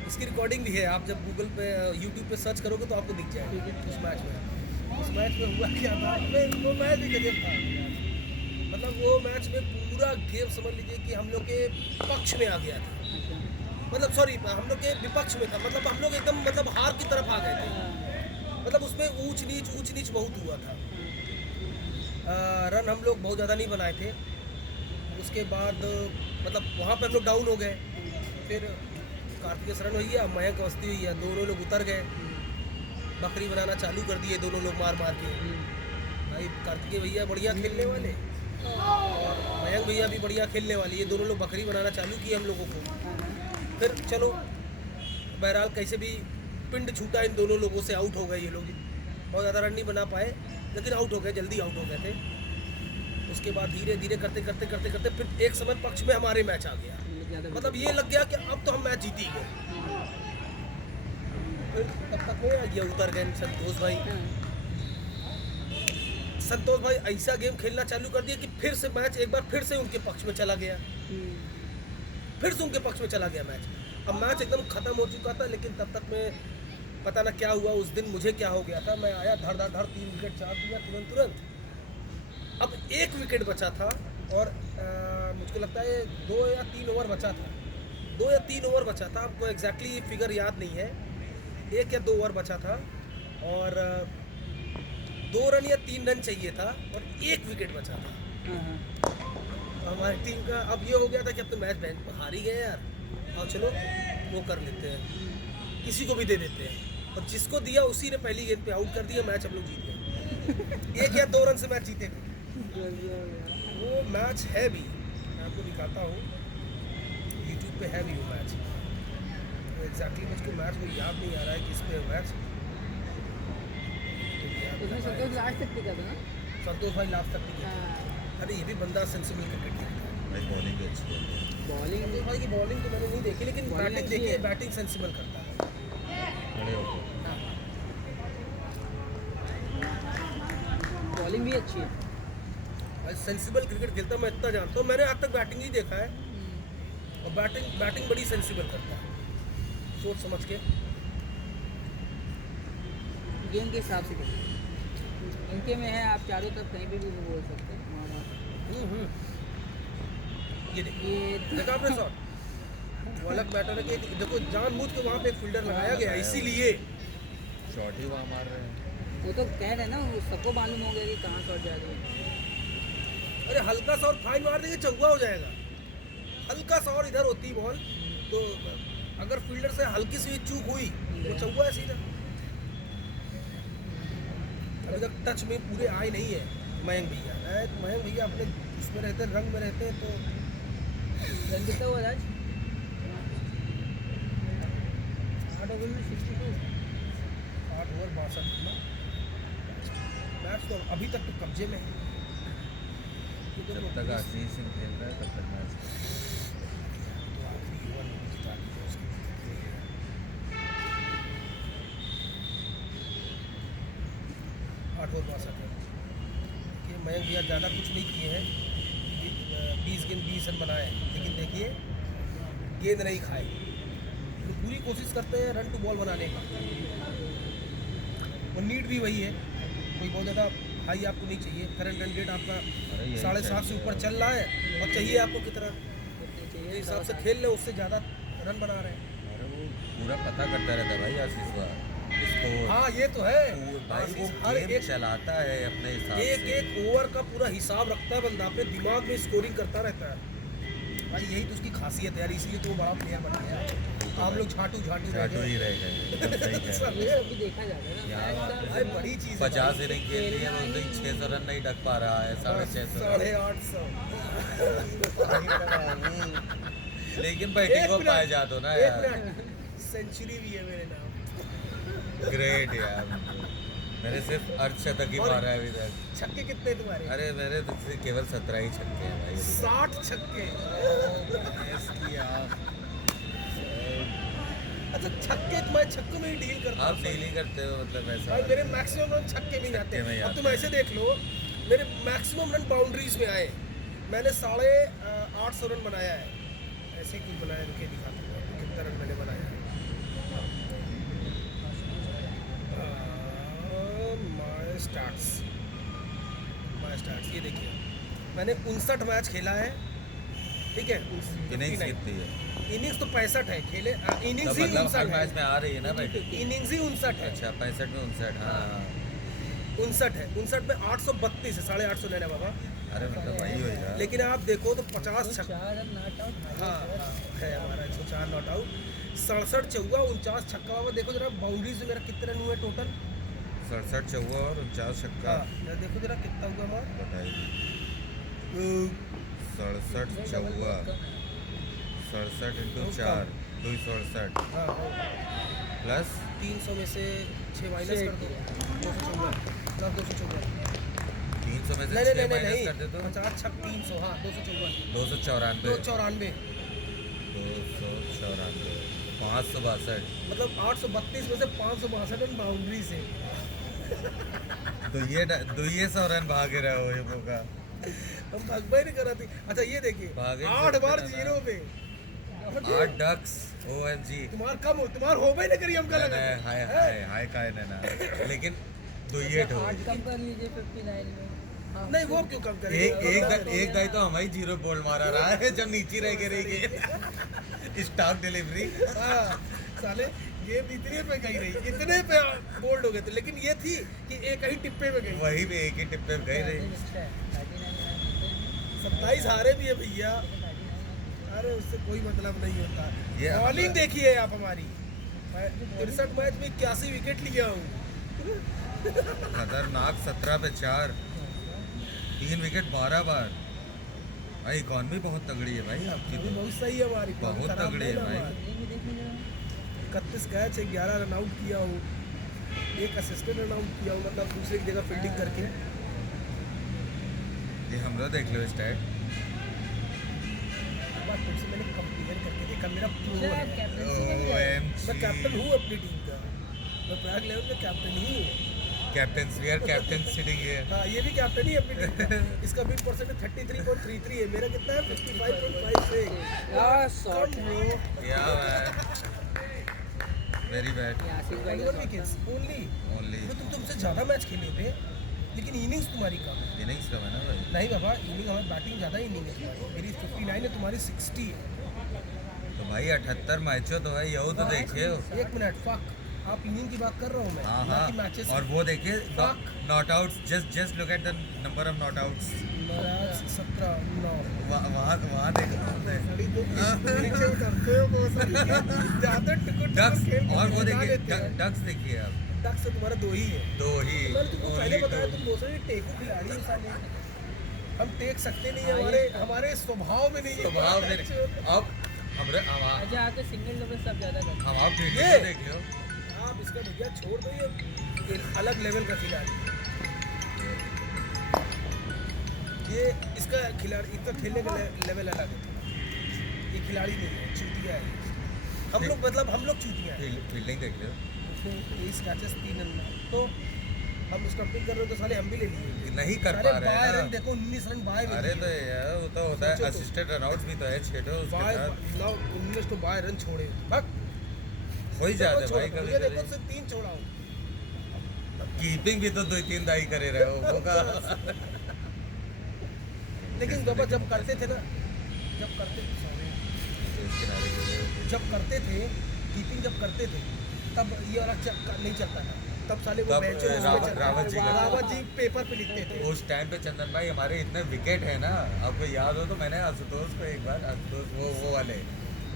इसकी रिकॉर्डिंग भी है, आप जब गूगल पे यूट्यूब पे सर्च करोगे तो आपको दिख जाएगा। उस मैच में हुआ क्या था, वो मैच भी गजब था, मतलब वो मैच में पूरा गेम समझ लीजिए कि हम लोग के पक्ष में आ गया था, मतलब सॉरी हम लोग के विपक्ष में था, मतलब हम लोग एकदम मतलब हार की तरफ आ गए थे, मतलब उसमें ऊंच नीच बहुत हुआ था। रन हम लोग बहुत ज़्यादा नहीं बनाए थे, उसके बाद मतलब वहाँ पे हम लोग डाउन हो गए, फिर कार्तिकेय शरण हुई है, मयंक अवस्थी हुई है, दोनों लोग उतर गए, बकरी बनाना चालू कर दिए दोनों लोग मार के। भाई कार्तिकेय भैया बढ़िया खेलने वाले और मयंक भैया भी बढ़िया खेलने वाली, ये दोनों लोग बकरी बनाना चालू किए हम लोगों को। फिर चलो बहरहाल कैसे भी पिंड छूटा, इन दोनों लोगों से आउट हो गए ये लोग, बहुत ज़्यादा रन नहीं बना पाए लेकिन आउट हो गए, जल्दी आउट हो गए थे। उसके बाद धीरे धीरे करते फिर एक समय पक्ष में हमारे मैच आ गया, मतलब ये लग गया कि अब तो हम मैच जीत ही गए। फिर तब तक में आ गया, उतर गए संतोष भाई ऐसा गेम खेलना चालू कर दिया कि फिर से मैच एक बार फिर से उनके पक्ष में चला गया, मैच। अब मैच एकदम ख़त्म हो चुका था लेकिन तब तक में पता ना क्या हुआ उस दिन, मुझे क्या हो गया था, मैं आया धड़ 3 विकेट चार दिया तुरंत। अब 1 विकेट बचा था और मुझको लगता है 2 या 3 ओवर बचा था, 2 या 3 ओवर बचा था, आपको एग्जैक्टली फिगर याद नहीं है, 1 या 2 ओवर बचा था और 2 रन या 3 रन चाहिए था और 1 विकेट बचा था। हमारी टीम का अब ये हो गया था कि अब तो मैच हार ही गए यार, और चलो वो कर लेते हैं, किसी को भी दे देते हैं, और जिसको दिया उसी ने पहली गेंद पे आउट कर दिया, मैच हम लोग जीत गए। 1 या 2 रन से मैच जीते थे। वो मैच है भी, मैं आपको दिखाता हूँ, यूट्यूब पे है भी वो मैच। तो एग्जैक्टली मुझको मैच को याद नहीं आ रहा है किस पे मैच। संतोष भाई लास्ट तक टिके। अरे ये भी बंदा सेंसिबल क्रिकेट खेलता है भाई, बॉलिंग भी अच्छी है। संतोष भाई की बॉलिंग तो मैंने नहीं देखी लेकिन बैटिंग देखी है, बैटिंग सेंसिबल करता है। खड़े होके बॉलिंग भी अच्छी है, सेंसिबल क्रिकेट खेलता मैं इतना जानता हूँ, मैंने आज तक बैटिंग नहीं देखा है, और बैटिंग बड़ी सेंसिबल करता है, सोच समझ के गेम के हिसाब से खेलते हैं। इनके में है, आप चारों तरफ कहीं भी बोल सकते हैं। ये देखिए, देखा आपने शॉट, वो अलग मैटर है कि देखो जानबूझ के वहाँ पे एक फील्डर लगाया गया इसीलिए शॉट ही वहाँ मार रहे हैं। वो तो कह रहे हैं ना, वो सबको मालूम हो गया कि कहाँ शॉट जा रही है। अरे हल्का सा और फाइन मार देंगे चौका हो जाएगा, हल्का सा और इधर होती बॉल तो अगर फील्डर से हल्की सी चूक हुई तो चौका है सीधा। अभी तक टच में पूरे आए नहीं है मयंक भैया अपने उसमें रहते हैं, रंग में रहते हैं। तो रन कितना हुआ आज? 8 ओवर में 62, 8 ओवर 62 मैच तो अभी तक तो कब्जे में है। जब तक आशीष सिंह खेल रहा है तब तक मैच। मयंक भैया ज़्यादा कुछ नहीं किए हैं, 20 गेंद 20 रन बनाए, लेकिन देखिए गेंद नहीं खाए, तो पूरी कोशिश करते हैं रन टू बॉल बनाने का, और नीड भी वही है, कोई बहुत ज़्यादा हाई आपको नहीं चाहिए। करंट रन रेट आपका 7.5 से ऊपर चल रहा है, और चाहिए आपको कितना मेरे हिसाब से खेल ले, उससे ज़्यादा रन बना रहे हैं। अरे वो पूरा पता करता रहता है भाई आशीष वाह इसको। हाँ ये तो है भाई वो हर गेम एक चलाता है अपने हिसाब एक से। एक ओवर का पूरा हिसाब रखता है बंदा, अपने दिमाग में स्कोरिंग करता रहता है भाई, यही तो उसकी खासियत है यार, इसलिए तो वो बड़ा प्लेयर बन गया। आप लोग झाटू झाटू रह झाटू गए। ही रह गए एकदम सही कह रहे सब हो। ये सब भी देखा जाता है ना यार, मैच का। भाई बड़ी चीज़ है 50 इनिंग खेल ली है, उस दिन 600 रन नहीं ढक पा रहा है, 650 850 लेकिन बैटिंग को पाए जा दो ना यार। सेंचुरी भी है मेरे नाम। ग्रेट यार, मेरे सिर्फ अर्धशतक ही मारा है अभी तक। छक्के कितने तुम्हारे? अरे मेरे तो सिर्फ केवल 17 ही छक्के हैं भाई। 60 छक्के। अच्छा छक्के, मैं छक्कों में ही डील करता आप हूँ। डील ही करते हो मतलब ऐसा। भाई मेरे मैक्सिमम रन छक्के में ही आते छक्के में ही हैं। अब आते तुम ऐसे देख लो, मेरे मैक्सिमम रन बाउंड्रीज में आए। मैंने 850 रन बनाया है, ऐसे कुछ बनाया, रुके दिखाता हूँ आपको कितना रन मैंने बनाया है। माय स्टार्ट्स, ये देखिए मैंने 59 मैच खेला है, ठीक है। इनिंग्स कितनी है? इनिंग्स तो 65 है खेले, तो इनिंग्स ही मतलब हर 59 मैच है, में आ रही है ना बैटिंग। इनिंग्स ही 59 है। अच्छा 65 में 59, हाँ। 59 है, 59 में 832 है, 850 लेना बाबा। अरे मतलब वही होगा। लेकिन आप देखो तो 50 छक्का, 4 रन नॉट आउट। हाँ है हमारा 104 नॉट आउट, 67 चौका, 49 छक्का। बाबा देखो जरा बाउंड्रीज में मेरा कितने रन हुए टोटल। 67 चौका और 49 छक्का। हाँ जरा देखो जरा कितना हुआ हमारा। बताइए 67 चौका, 67 इंटू 4 267 हाँ प्लस 300 में से 6 माइनस कर दो, 254 प्लस 254। 300 में से नहीं 6 नहीं नहीं माइनस नहीं, कर दे तो 50 छक 300, हाँ 254, 294 294 294 562। मतलब 832 में से 562 रन बाउंड्री से। तो ये 100 रन भागे रहे हो ये मौका। हम भगवाई नहीं करा थी। अच्छा ये देखिए भागे 8 बार सकते हैं 0 पे 8 डक्स OMG। तुम्हार कम हो, तुम्हार हो भाई नहीं करी हमका लगा। हाय हाय हाय काय ना लेकिन तो ये ठो 8 कम कर लीजिए 59 में। हाँ, नहीं वो क्यों कम करेंगे? एक दाई तो हमारी 0 बॉल मारा रहा है जब नीचे रह के रही स्टॉक डिलीवरी। हाँ साले गेम इतने पे गई रही, इतने पे बोल्ड हो गए थे, लेकिन ये थी कि एक ही टिप्पे में गई। वही पे एक ही टिप्पे में गई रही। 27 हारे भी है भैया, अरे उससे कोई मतलब नहीं होता। ये बॉलिंग देखिए आप हमारी, 63 मैच में 81 विकेट लिया हूँ। खतरनाक 17 पे 4 3 विकेट 12 बार। भाई इकॉनमी बहुत तगड़ी है भाई आपकी अभी तो। बहुत सही है हमारी, बहुत खराब तगड़ी नहीं है ना भाई। हमारी। 31 कैच है, 11 रन आउट किया हूँ, एक असिस्टेंट रन आउट किया हूँ, मतलब दूसरे की जगह फील्डिंग करके। ये हमरा देख लो स्टैट। बात तुमसे मैंने कंपेयर करके देखा, मेरा प्रो सर, है। आप कैप्टनसी में भी आए। मैं कैप्टन हूँ अपनी टीम का, मैं प्रयाग लेवल में कैप्टन ही हूँ। कैप्टन स्पीयर कैप्टन सिटिंग है। हाँ ये भी कैप्टन ही है अपनी टीम का। इसका विन परसेंटेज 33.33 है, मेरा कितना है 55.56। शॉट क्या वेरी बैड ये आशीष भाई का Only shot wickets, only। Only तुमसे ज़्यादा मैच खेले थे, लेकिन इनिंग्स तुम्हारी कम है। इनिंग्स कम है ना भाई। नहीं बाबा, इनिंग हमारी बैटिंग ज़्यादा इनिंग है तुम्हारी, मेरी 59 है, तुम्हारी 60 है। तो भाई 78 मैचों तो है यही तो देखिए। एक मिनट, फक, आप इनिंग की बात कर रहा हूँ मैं, हाँ ना हाँ कि मैचेस। और वो देखिए Fuck. Not outs just look at the number of not outs. 17 9 वहाँ देखो नीचे उतरते हो बहुत सारी। ज़्यादा टिकट डक्स खेल के और वो जिता देखिए लेते हैं। डक्स देखिए आप डक्स से तुम्हारा 2 ही है। 2 ही मैंने तुमको पहले ओनली बताया, 2। तुम दूसरे टेकू खिलाड़ी हो साले। हम टेक सकते नहीं है, हमारे स्वभाव में नहीं है। स्वभाव में अब हमरे अच्छा आपके सिंगल डबल सब ज़्यादा करते हम आप ये। वीडियो देख लो। आप इसका भैया छोड़ दो, ये एक अलग लेवल का खिलाड़ी। ये इसका खिलाड़ी, इसका खेलने का लेवल अलग है। ये खिलाड़ी नहीं है, चूतिया है। हम लोग मतलब हम लोग चूतिया हैं। फील्डिंग देख लो। 23 कैचेस 3 रन, तो हम उसका पिक कर रहे हो तो साले हम भी ले लिए। नहीं कर साले पा रहे बाय हैं रन ना। देखो, 19 रन बाय में अरे दिए। तो यार वो तो होता है सोचो तो। असिस्टेंट रनआउट्स भी तो है 6 उसके बाय साथ 19 तो बाय रन छोड़े, बस हो ही जाते हैं भाई कभी ये देखो कभी। सिर्फ 3 छोड़ा हूँ। कीपिंग भी तो 2-3 दाई करे रहे हो वो का। लेकिन बाबा जब करते थे ना, जब करते थे साले, इस किनारे के लिए जब करते थे कीपिंग जब करते थे तब ये वाला नहीं चलता था, तब साले वो तब बेंचों में रावत- चलते रावत जी थे। का- रावत जी पेपर पे लिखते थे। उस टाइम पे चंदन भाई हमारे इतने विकेट है ना, आपको याद हो तो मैंने आशुतोष को एक बार आशुतोष वो वाले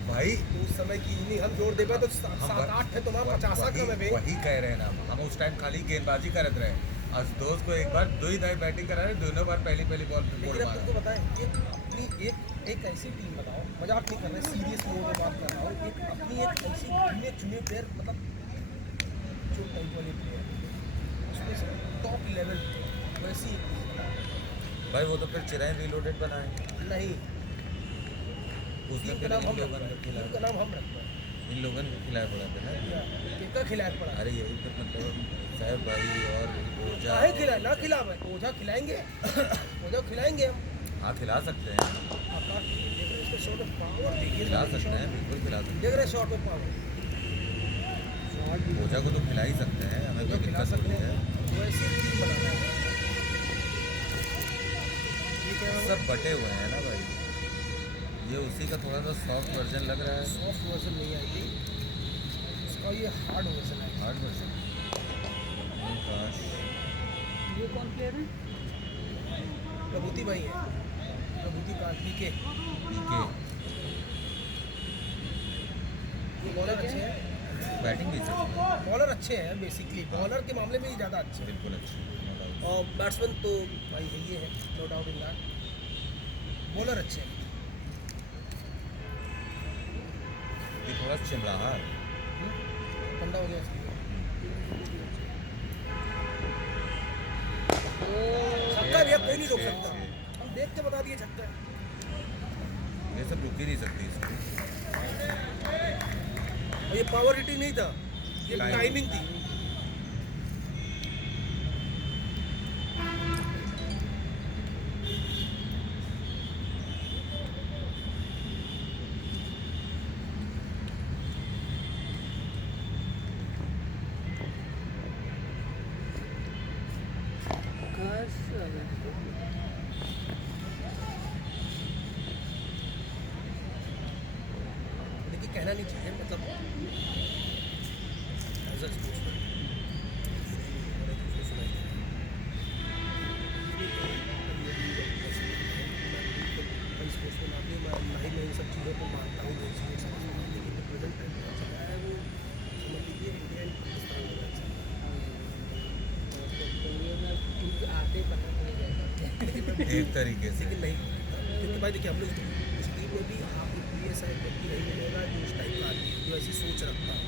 भाई तो उस समय की नहीं हम जोड़ देगा तो हम 7-8 है तुम्हारा 50 वही- क्रम है बे। वही कह रहे हैं ना, हम उस टाइम खाली गेंदबाजी करत रहे। आशुतोष को एक बार 2 ही दाई बैटिंग करा रहे, दोनों बार पहली बॉल पे लेकिन बोल अब तुमको मारा। बताएं एक अपनी एक ऐसी टीम बताओ, मजाक नहीं कर रहे, सीरियस लोगों में बात कर रहा हूँ, एक अपनी एक ऐसी गिने चुने प्लेयर मतलब जो टाइप वाले प्लेयर उसमें से टॉप लेवल वैसी एक team बताओ। भाई वो तो फिर चिराई रीलोडेड बनाए, नहीं उसने टीम फिर का नाम इन हम लोगों रखते ने हैं, टीम का खिलाया, नाम हम रखते हैं, इन लोगों ने खिलाया पड़ा था ना। किसका खिलाया पड़ा। अरे यही तो मतलब साहब भाई और ओझा चाहे खिलाए ना खिला भाई, ओझा खिलाएंगे ओझा खिलाएंगे हम। हाँ खिला सकते हैं, आकाश देख रहे हैं इसके शॉट में पावर, देखिए खिला सकते हैं, बिल्कुल खिला सकते देख रहे हैं शॉट में पावर, हैं। ओझा को तो खिला ही सकते हैं, हमें ओझा कोई खिला दिक्कत सकते नहीं हैं, है। वैसी टीम बनाना है। ये क्या है सब बटे हुए हैं ना भाई, ये उसी का थोड़ा सा सॉफ्ट वर्जन लग रहा है। सॉफ्ट वर्जन नहीं आई थी, इसका ये हार्ड वर्जन है। हार्ड वर्जन काश ये कौन प्लेयर है? प्रभुति भाई है, प्रभुति कार्तिक के पीके ये बॉलर अच्छे हैं, बैटिंग भी सकते हैं, बॉलर अच्छे हैं बेसिकली, बॉलर के मामले में ही ज़्यादा अच्छे हैं। बिल्कुल अच्छी no doubt। और बैट्समैन तो भाई है ये है, no doubt in that, bowler अच्छे हैं। ये थोड़ा चिमड़ाहा है। ठंडा हो गया इसलिए। छक्का भैया कोई नहीं रोक सकता, हम देख के बता दिए छक्का है। ये सब रुक ही नहीं सकती इसकी। और ये पावर हिटिंग नहीं था, ये Timing। टाइमिंग थी। देखिए कहना नहीं चाहिए मतलब as a sportsman, sportsman आदमी मैं इन सब चीज़ों को मानता हूँ, ये चीज़ें समझता हूँ, लेकिन जो प्रेजेंट टाइम में चल रहा है वो समझ लीजिए इंडिया एंड पाकिस्तान में चल रहा है। आते पता नहीं जाता। एक तरीके से लेकिन नहीं, क्योंकि भाई देखिए हम लोग उस टीम में भी आपको प्रिय साइड व्यक्ति नहीं मिलेगा जो उस टाइप का आदमी जो ऐसी सोच रखता है,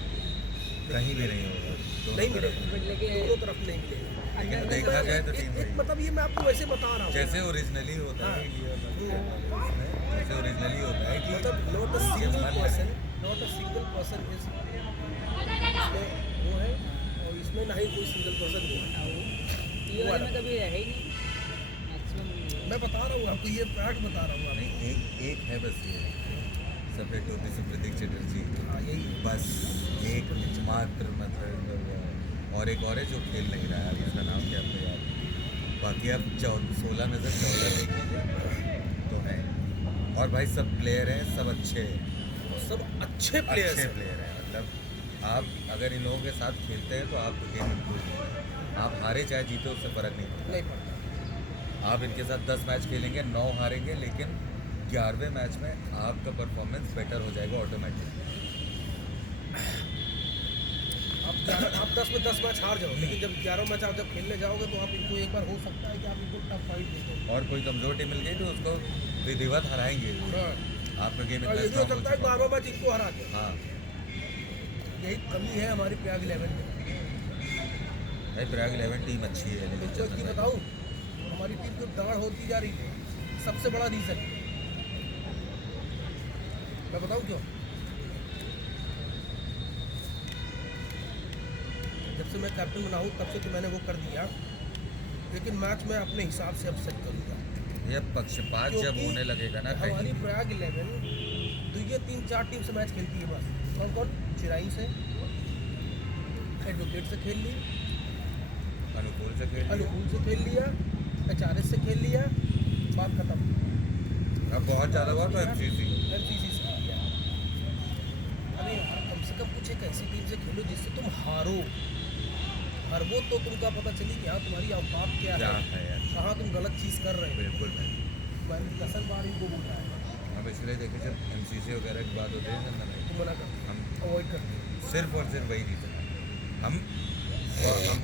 कहीं भी नहीं होगा, दोनों नहीं तरफ। मिलेगा, दोनों तरफ नहीं मिलेगा। लेकिन देखा जाए तो टीम वही है। मतलब ये मैं आपको वैसे बता रहा हूँ, जैसे ओरिजिनली होता है इंडिया में, जैसे ओरिजिनली होता है कि मतलब not a single person, not a single person is वो है, और इसमें ना ही कोई सिंगल पर्सन हुआ। ये वाले में कभी है ही नहीं मैक्सिमम। मैं बता रहा हूँ आपको, ये फैक्ट बता रहा हूँ आपको। नहीं, एक है बस ये सफ़ेद टोपी से प्रतीक चटर्जी, हाँ यही है। बस एक मात्र मतलब और एक और है जो खेल नहीं रहा है, उसका नाम क्या आपको याद है? बाकी अब 16 में से 14 देख लीजिए तो है, और भाई सब प्लेयर हैं, सब अच्छे हैं, सब अच्छे प्लेयर्स अच्छे हैं। प्लेयर हैं। मतलब आप अगर इन लोगों के साथ खेलते हैं तो आपको गेम इम्प्रूव होगा, आप हारे चाहे जीते उससे फ़र्क नहीं पड़ता। नहीं पड़ता। आप इनके साथ 10 मैच खेलेंगे, 9 हारेंगे, लेकिन 11वें मैच में आपका परफॉर्मेंस बेटर हो जाएगा ऑटोमेटिक। आप 10 में 10 मैच हार जाओ, लेकिन जब 11 मैच आप जब खेलने जाओगे तो आप इनको एक बार हो सकता है कि आप इनको टफ फाइट दे दो। और कोई कमज़ोर टीम मिल गई तो उसको विधिवत हराएंगे, हाँ, आपका गेम और इतना ये भी हो स्ट्रांग हो सकता है कि चुका 12वां मैच इनको हरा दे। हाँ यही कमी है हमारी प्रयाग 11 में। भाई प्रयाग 11 टीम अच्छी है, लेकिन तो चंदन की भाई, बताऊँ, हमारी टीम जो डाढ़ होती जा रही है, सबसे बड़ा रीज़न मैं बताऊँ क्यों? जब से मैं कैप्टन बना हूँ तब से तो मैंने वो कर दिया, लेकिन मैच मैं अपने हिसाब से अब सेट करूँगा। ये पक्षपात जब क्योंकि होने लगेगा ना हमारी कहीं, प्रयाग 11 तो ये 3-4 टीम से मैच खेलती है बस। कौन कौन? चिराई से, एडवोकेट से खेल ली, अनुकूल से खेल लिया। अनुकूल से खेल लिया, HRS से खेल लिया, बात खत्म। अब बहुत ज़्यादा हुआ तो FCC MCC से खेल लिया। से कम कुछ एक ऐसी टीम से खेलो जिससे तुम हारो तो तुमको पता चले कि हाँ तुम्हारी औकात क्या क्या है, है यार, कहाँ तुम गलत चीज़ कर रहे हो। बिल्कुल भाई। मैंने कसर बार इनको बोला है, हम इसलिए देखे जब MCC वगैरह की बात होती है ना भाई, तुम मना कर हम अवॉइड कर सिर्फ और सिर्फ वही रीज़न हम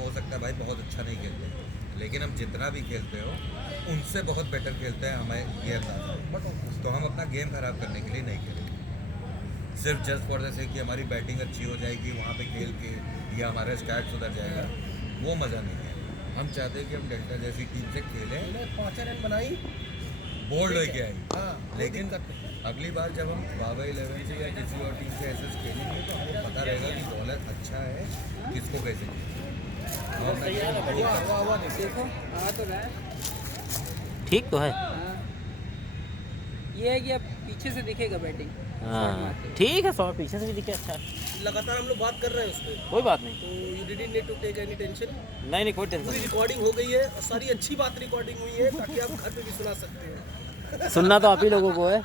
हो सकता है भाई बहुत अच्छा नहीं खेलते, लेकिन हम जितना भी खेलते हो उनसे बहुत बेटर खेलते हैं, हमें ये अंदाजा है। बट तो हम अपना गेम खराब करने के लिए नहीं खेलेंगे सिर्फ जस्ट फॉर जैसे कि हमारी बैटिंग अच्छी हो जाएगी वहाँ पे खेल के, या हमारा स्टैट सुधर जाएगा, वो मज़ा नहीं है। हम चाहते हैं कि हम डेल्टा जैसी टीम से खेलें, 5 रन बनाई बोल्ड हो के आई। हाँ, कोई लेकिन दिक्कत नहीं। अगली बार जब हम बाबा 11 से या किसी और टीम से ऐसे खेलेंगे तो हमको पता रहेगा कि बॉलर अच्छा है, किसको कैसे खेलना। वाह देखो देखो आ तो रहा है। ठीक तो है। हाँ। ये है कि अब पीछे से दिखेगा बैटिंग। हाँ ठीक है, 100 पीछे से भी दिखे अच्छा है। लगातार हम लोग बात कर रहे हैं उस पर, कोई बात नहीं, तो you didn't need to take any tension. नहीं कोई टेंशन पूरी रिकॉर्डिंग हो गई है और सारी अच्छी बात रिकॉर्डिंग हुई है ताकि आप घर पे भी सुना सकते हैं। नहीं, सुनना तो आप ही लोगों को है।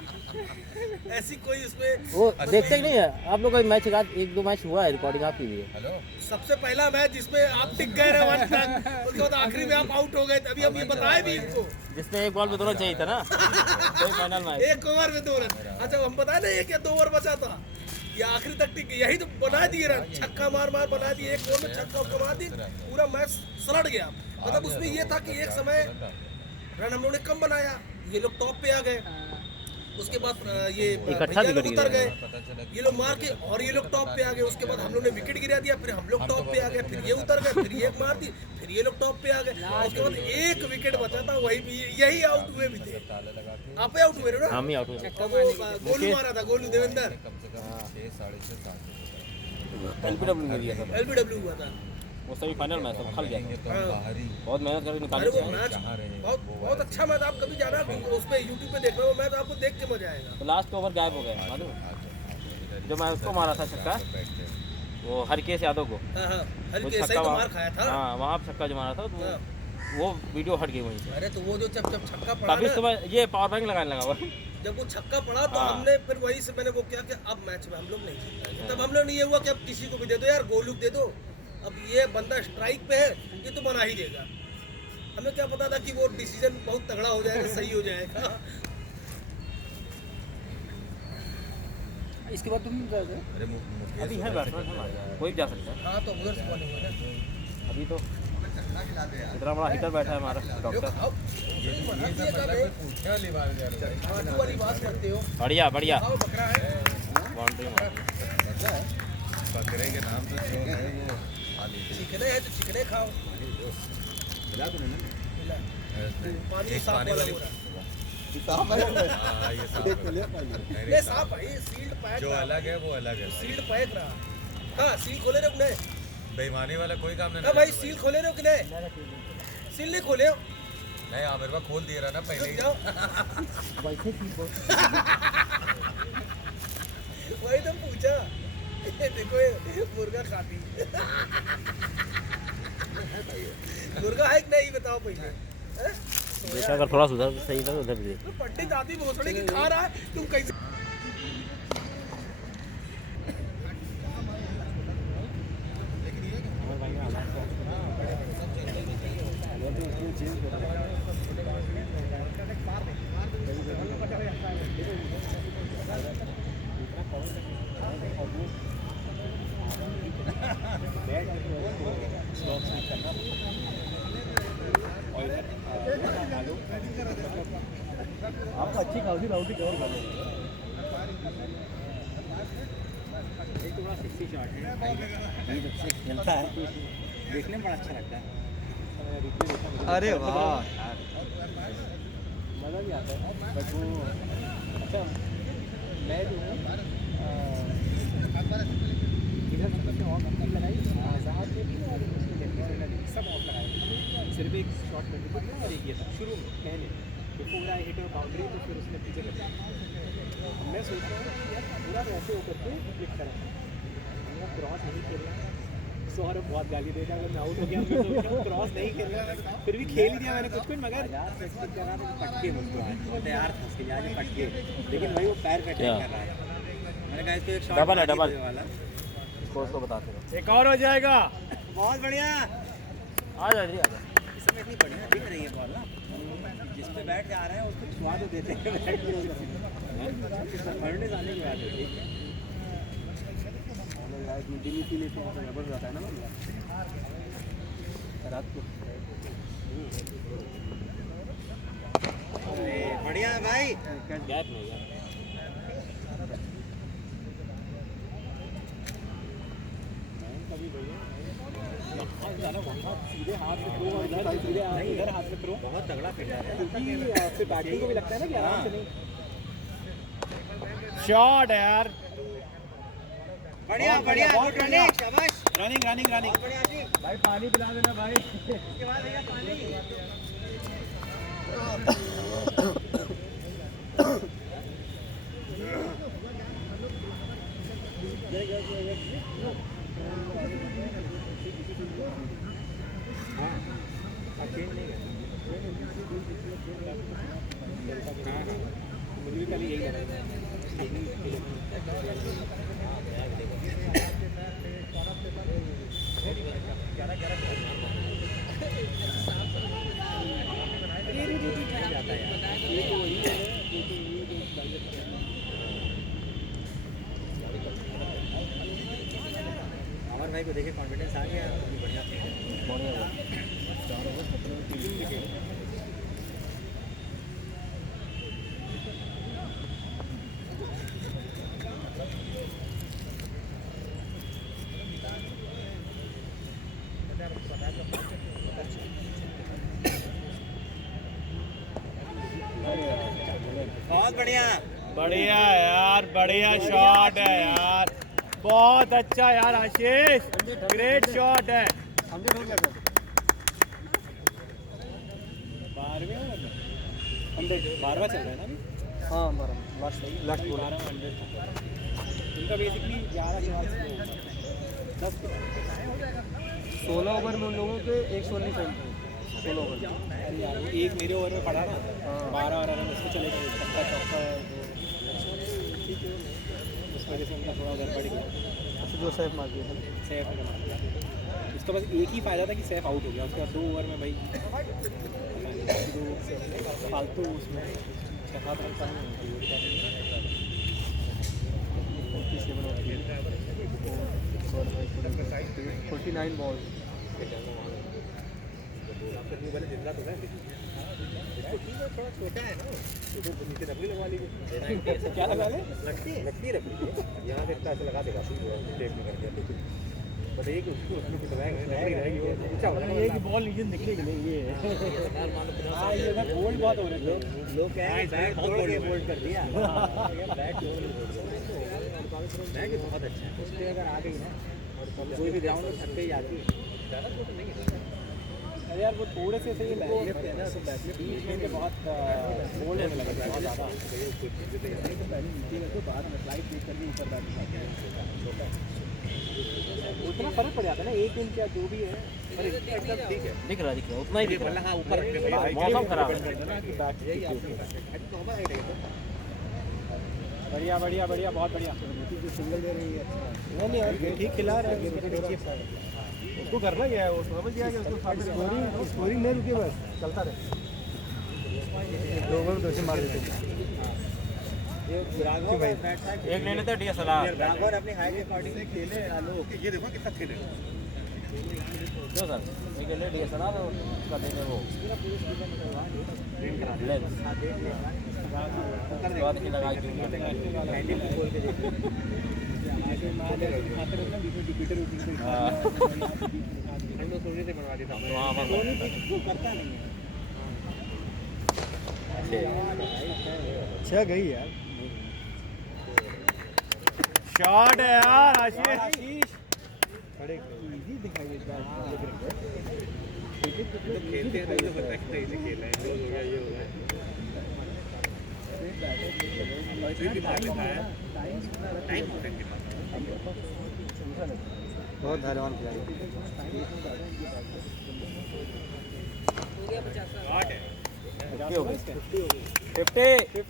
ऐसी कोई उसमें वो देखते ही नहीं है आप लोग का मैच, 1-2 मैच हुआ है, रिकॉर्डिंग आपकी भी है। हेलो, सबसे पहला मैच जिसमें आप टिक गए रहे 1 तक, उसके बाद आखिरी में आप आउट हो गए, तभी हम ये बताए भी इनको। जिसमें एक बॉल पे 2 रन चाहिए था ना, कोई फाइनल मैच। 1 ओवर में 2 रन, अच्छा हम बताए ना 1 या 2 ओवर बचा था, ये आखिरी तक टिक, यही तो बना दिए रन, छक्का मार बना दिए, 1 ओवर में छक्का उसको मार दी, पूरा मैच सलट गया। मतलब उसमें ये था कि एक समय रन हम लोगों ने कम बनाया, ये लोग टॉप पे आ गए, उसके बाद ये इकट्ठा भैया लोग विकेट उतर गए, पता चला कि ये लोग मार के और ये लोग टॉप पे आ गए, उसके बाद हम लोग ने विकेट गिरा दिया, फिर हम लोग टॉप पे आ गए, फिर ये उतर गए, फिर ये मार दी, फिर ये लोग टॉप पे आ गए, उसके बाद 1 विकेट बचा था, वही भी यही आउट हुए भी थे। ताले लगा के आप आउट हुए ना, हम ही आउट हुए। और वो गोलू मारा था, गोलू देवेंद्र, कम से कम 6 साढ़े 6 7 LBW में दिया था, LBW हुआ था। वो सभी फाइनल मैच सब खल गया ये था। तो हम बाहर ही बहुत मेहनत करके अरे निकाले वो थे। मैच जहाँ रहे बहुत अच्छा मैच, आप कभी जाना उस पे यूट्यूब पे देखना, वो मैच आपको देख के मजा आएगा। तो लास्ट ओवर गायब हो गया मालूम है? जो मैं उसको मारा था छक्का, वो हरकेश यादव को, हाँ हाँ, वो हल्के सही छक्का तो मार वहाँ, खाया था। हाँ वहाँ छक्का जो मारा था तो हाँ। वो वीडियो हट गई वहीं से। अरे तो वो जो जब छक्का पड़ा तभी ना, तो मैं ये पावर बैंक लगाने लगा वो। जब वो छक्का पड़ा तो हाँ। हमने फिर वहीं से मैंने वो किया कि अब मैच में हम लोग नहीं जीत पाएंगे। तब हम लोग ने ये हुआ कि अब किसी को भी दे दो यार, गोलू दे दो, अब ये बंदा स्ट्राइक पे है, ये तो बना ही देगा। हमें क्या पता था कि वो डिसीजन बहुत तगड़ा हो जाएगा, सही हो जाएगा। इसके बाद तुम क्या करो? अरे मुकेश अभी है बैट्समैन हमारे, कोई भी जा सकता है। हाँ तो उधर से बॉलिंग हुआ ना। अभी तो इतना बड़ा हिटर बैठा है हमारा डॉक्टर। अब आटू वाली बात करते हो, बढ़िया बढ़िया, खाओ बकरा है, बाउंड्री मार। पता है बकरे के नाम तो जो है वो खाली चिकने है तो चिकने खाओ। मिला तो नहीं मिला। पानी एक साफ पानी वाला वाली हो रहा है। साफ है हाँ, ये साफ है। नहीं, ये साफ साफ है, ये सील्ड पैक जो रहा। अलग है वो अलग है। सील्ड पैक रहा। हाँ सील खोले रहे हो कि नहीं? बेईमानी वाला कोई काम नहीं हाँ भाई करना सील खोले रहे हो कि नहीं? सील नहीं खोले हो? नहीं आमिर भाई खोल दिया रहा ना पहले रुक ही। जाओ। वही तो पूछा, ये देखो ये मुर्गा खाती। मुर्गा है कि नहीं बताओ पहले। हैं? देखा अगर थोड़ा सुधर सही था तो उधर भी देख। तो पंडित आदमी भोसड़ी की खा रहा है, तुम कैसे? आपको अच्छी खासी राउटी कवर कर लो। एक तो बड़ा सेक्सी शॉट है, ये जब से खेलता है देखने में बड़ा अच्छा लगता है। अरे वाह मज़ा भी आता है। बट वो अच्छा, मैं जो हूँ इधर सबसे ऑफ लगाई, आज़ाद ने भी और उसने जल्दी से सब ऑफ लगाए, सिर्फ एक शॉट करके और एक ये था शुरू में पहले तो पूरा हिट और बाउंड्री, तो फिर उसने पीछे लगा। मैं सोच रहा हूँ कि यार पूरा वैसे होकर के क्लिक करें, हमने क्रॉस नहीं खेलना। सौरभ बहुत गाली देगा अगर मैं आउट हो गया, मैं सोच रहा हूँ क्रॉस नहीं खेलना, फिर भी खेल ही दिया मैंने कुछ मगर पटके मुझको तैयार था उसके लिए पटके, लेकिन वही वो पैर पे अटैक कर रहा है। मैंने कहा इसको एक शॉट डबल है, डबल। वाला कोच को बताते रहो। एक और हो जाएगा। बहुत बढ़िया। आ जा जी, आ जा। इसमें इतनी बढ़िया दिख रही है बॉल ना, जिस पे बैठ जा रहे हैं उसको छुआ तो देते हैं, बैट भी नहीं करते। फर्नेस आने की बात है, ठीक है। और यार मीटिंग इसीलिए तो जबरदस्त जाता है ना बंदा रात को। बढ़िया है भाई। गैप नहीं है। सीधे हाथ में थ्रो और इधर इधर हाथ में थ्रो बहुत तगड़ा फील्डर है, क्योंकि फिर बैटिंग को भी लगता है ना कि आराम से नहीं। शॉट है यार। बढ़िया बढ़िया, गुड रनिंग, शाबाश। Running running running. बढ़िया जी भाई पानी पिला देना भाई। इसके बाद भैया पानी। मुझे भी कल यही लग रहा अमर भाई को देखे कॉन्फिडेंस आ गया, बढ़िया बहुत बढ़िया। बढ़िया यार, बढ़िया शॉट है यार, बहुत अच्छा यार आशीष, ग्रेट शॉट है। 100 हो गया सर। 12वां चल रहा है ना अभी? हाँ 12 लास्ट बॉल। 12 100 उनका बेसिकली 11 10 16 ओवर में उन लोगों के 119 रन थे, 16 ओवर। एक मेरे ओवर में पड़ा ना, 12 और रन उसमें चले गए, छक्का चौका उस वजह से उनका थोड़ा उधर बढ़ गया। जो सेफ मार दिया सैफ ने मार दिया। इसका बस एक ही फ़ायदा था कि सैफ आउट हो गया, उसके बाद 2 ओवर में भाई फालतू उसमें 6-7 रन पानी होती है। 49 बॉल। थोड़ा छोटा है ना, नीचे रबड़ी लगवा लीजिए। क्या लगा ले? लगती रख लीजिए, यहाँ से इतना ऐसे लगा देगा टेप में करके, बस एक उसको उसमें कुछ लगाएंगे, रबड़ी रहेगी वो ऊंचा हो जाएगा। ये कि बॉल नीचे निकलेगी नहीं, ये ये ना बोल्ड बहुत हो रहे थे लोग क्या है, बैट तोड़ के बोल्ड कर दिया। बैट बहुत अच्छा है, उसके अगर आ गई ना और कोई भी ग्राउंड में छक्के ही आती है। अरे यार वो थोड़े से सही इनको बीच में के बहुत बोल्ड होने लगा बहुत ज़्यादा। उतना फर्क पड़ जाता है ना, 1 इंच या जो भी है, पर एकदम ठीक है, दिख रहा उतना ही दिख रहा। हाँ ऊपर मौसम खराब है। बढ़िया बढ़िया बढ़िया, बहुत बढ़िया। सिंगल दे रही है। नहीं यार ठीक खिला रहा है, उसको करना क्या है, वो समझ गया कि उसको स्कोरिंग नहीं रुकी, बस चलता रहे। 2 ओवर में 2 मार देते। एक ले लेते DSLR। राघव अपनी हाइट अकॉर्डिंग से खेले आलोक। ये देखो कितना खेले। क्यों सर, एक ले DSLR और उसका देंगे वो लेंस। उसके बाद ही लगाई जूम करते हैं। हाँ। तो वहाँ पर करता नहीं है। अच्छा गई यार। शॉट है यार आशीष। बड़े इजी दिखाई देता है। खेलते हैं तो पता है इसे खेला है, हो गया ये हो गया। टाइम होता है इनके पास। बहुत धैर्यवान खिलाड़ी।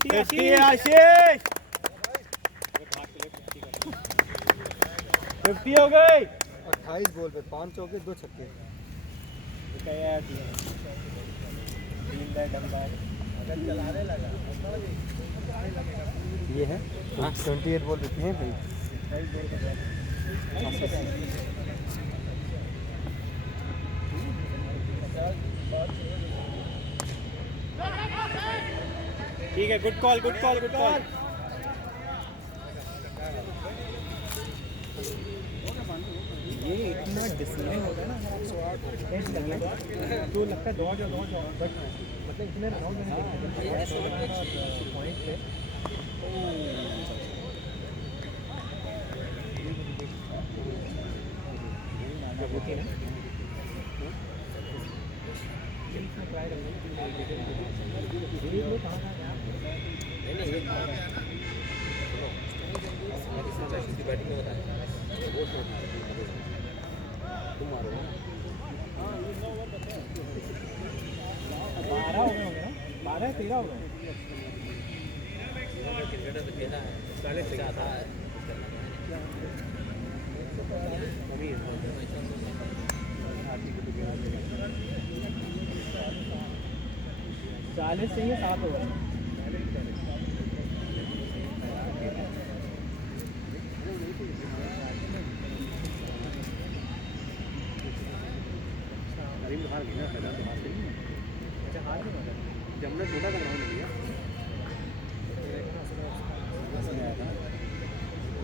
50 आशीष। 50 हो गई। 28 बॉल पे 5 चौके 2 छक्के। ये है 28 बॉल पे 3 भाई। ठीक है, good call good call good call. ये इतना डिसिप्लिन होता है ना एज लगना तो लगता है दौड़ जाओ बट मतलब इतने राउंड में पॉइंट पे जब होती है ना ट्राई बैटिंग में बताया वो शॉट तुम मारो 12 हो गए होंगे ना 12-13 हो गए। क्रिकेटर तो खेला है पहले से आता है 40 चाहिए 7 ओवर। हार गई ना पहला तो हार गई। अच्छा हार गए मतलब जमुना छोटा का ग्राउंड लिया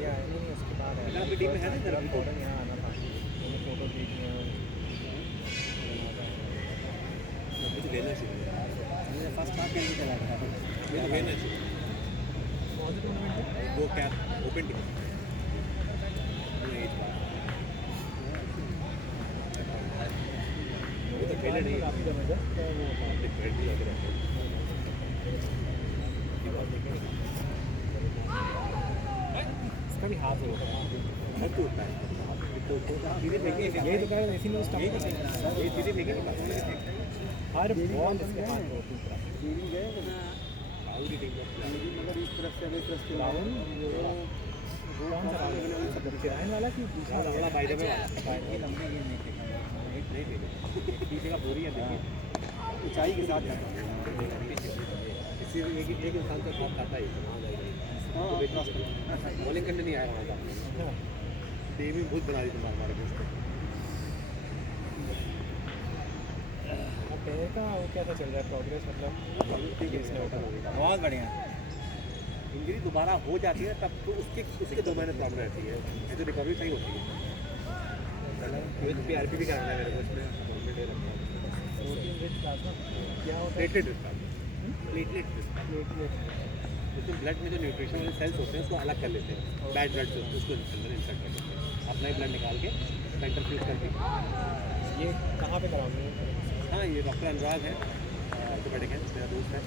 या नहीं उसके बाद पहला भी टीम में है ना इधर अभी फोटो यहाँ आना था मैंने फोटो देखी है कुछ लेना चाहिए मैंने फर्स्ट हाफ के लिए चला गया। ये तो लेना चाहिए वो कैप ओपन टीम वो तो खेले नहीं काफ़ी ज़बरदस्त है वो बैटरी लग रहा है इसका भी हाथ होगा बहुत टूटता है सीधे फेंके यही तो कह रहे इसी में स्टॉप ये सीधे फेंके नहीं हर बॉल इसके हाथ में टूट रहा है। सीधी गए आउट टीम का मगर इस तरफ से इस तरफ से राहुल कौन सा राहुल चिरायन वाला कि दूसरा बड़ा राहुल? बाय द वे नहीं नहीं पीछे का बोरी है देखिए ऊंचाई के साथ जाता है। इसी एक इंसान का साथ खाता है बॉलिंग करने नहीं आया वहाँ का टीम ही बहुत बना दी तुम्हारे हमारे को पहले का वो कैसा चल रहा है प्रोग्रेस मतलब बहुत बढ़िया। इंजरी दोबारा हो जाती है तब तो उसके 2 महीने प्रॉब्लम रहती है ऐसे रिकवरी सही होती है PRP भी कराना है मेरे को इसमें प्रोटीन रिच प्लाज्मा क्या होता है? प्लेटलेट उसमें ब्लड में जो न्यूट्रिशन वाले सेल्स होते हैं उसको अलग कर लेते हैं बैड ब्लड से उसको अंदर इंसर्ट कर लेते हैं अपना ही ब्लड निकाल के सेंटर फ्यूज करके ये कहाँ पे कराओगे? हाँ ये डॉक्टर अनुराग है ऑर्थोपेडिक है मेरा दोस्त है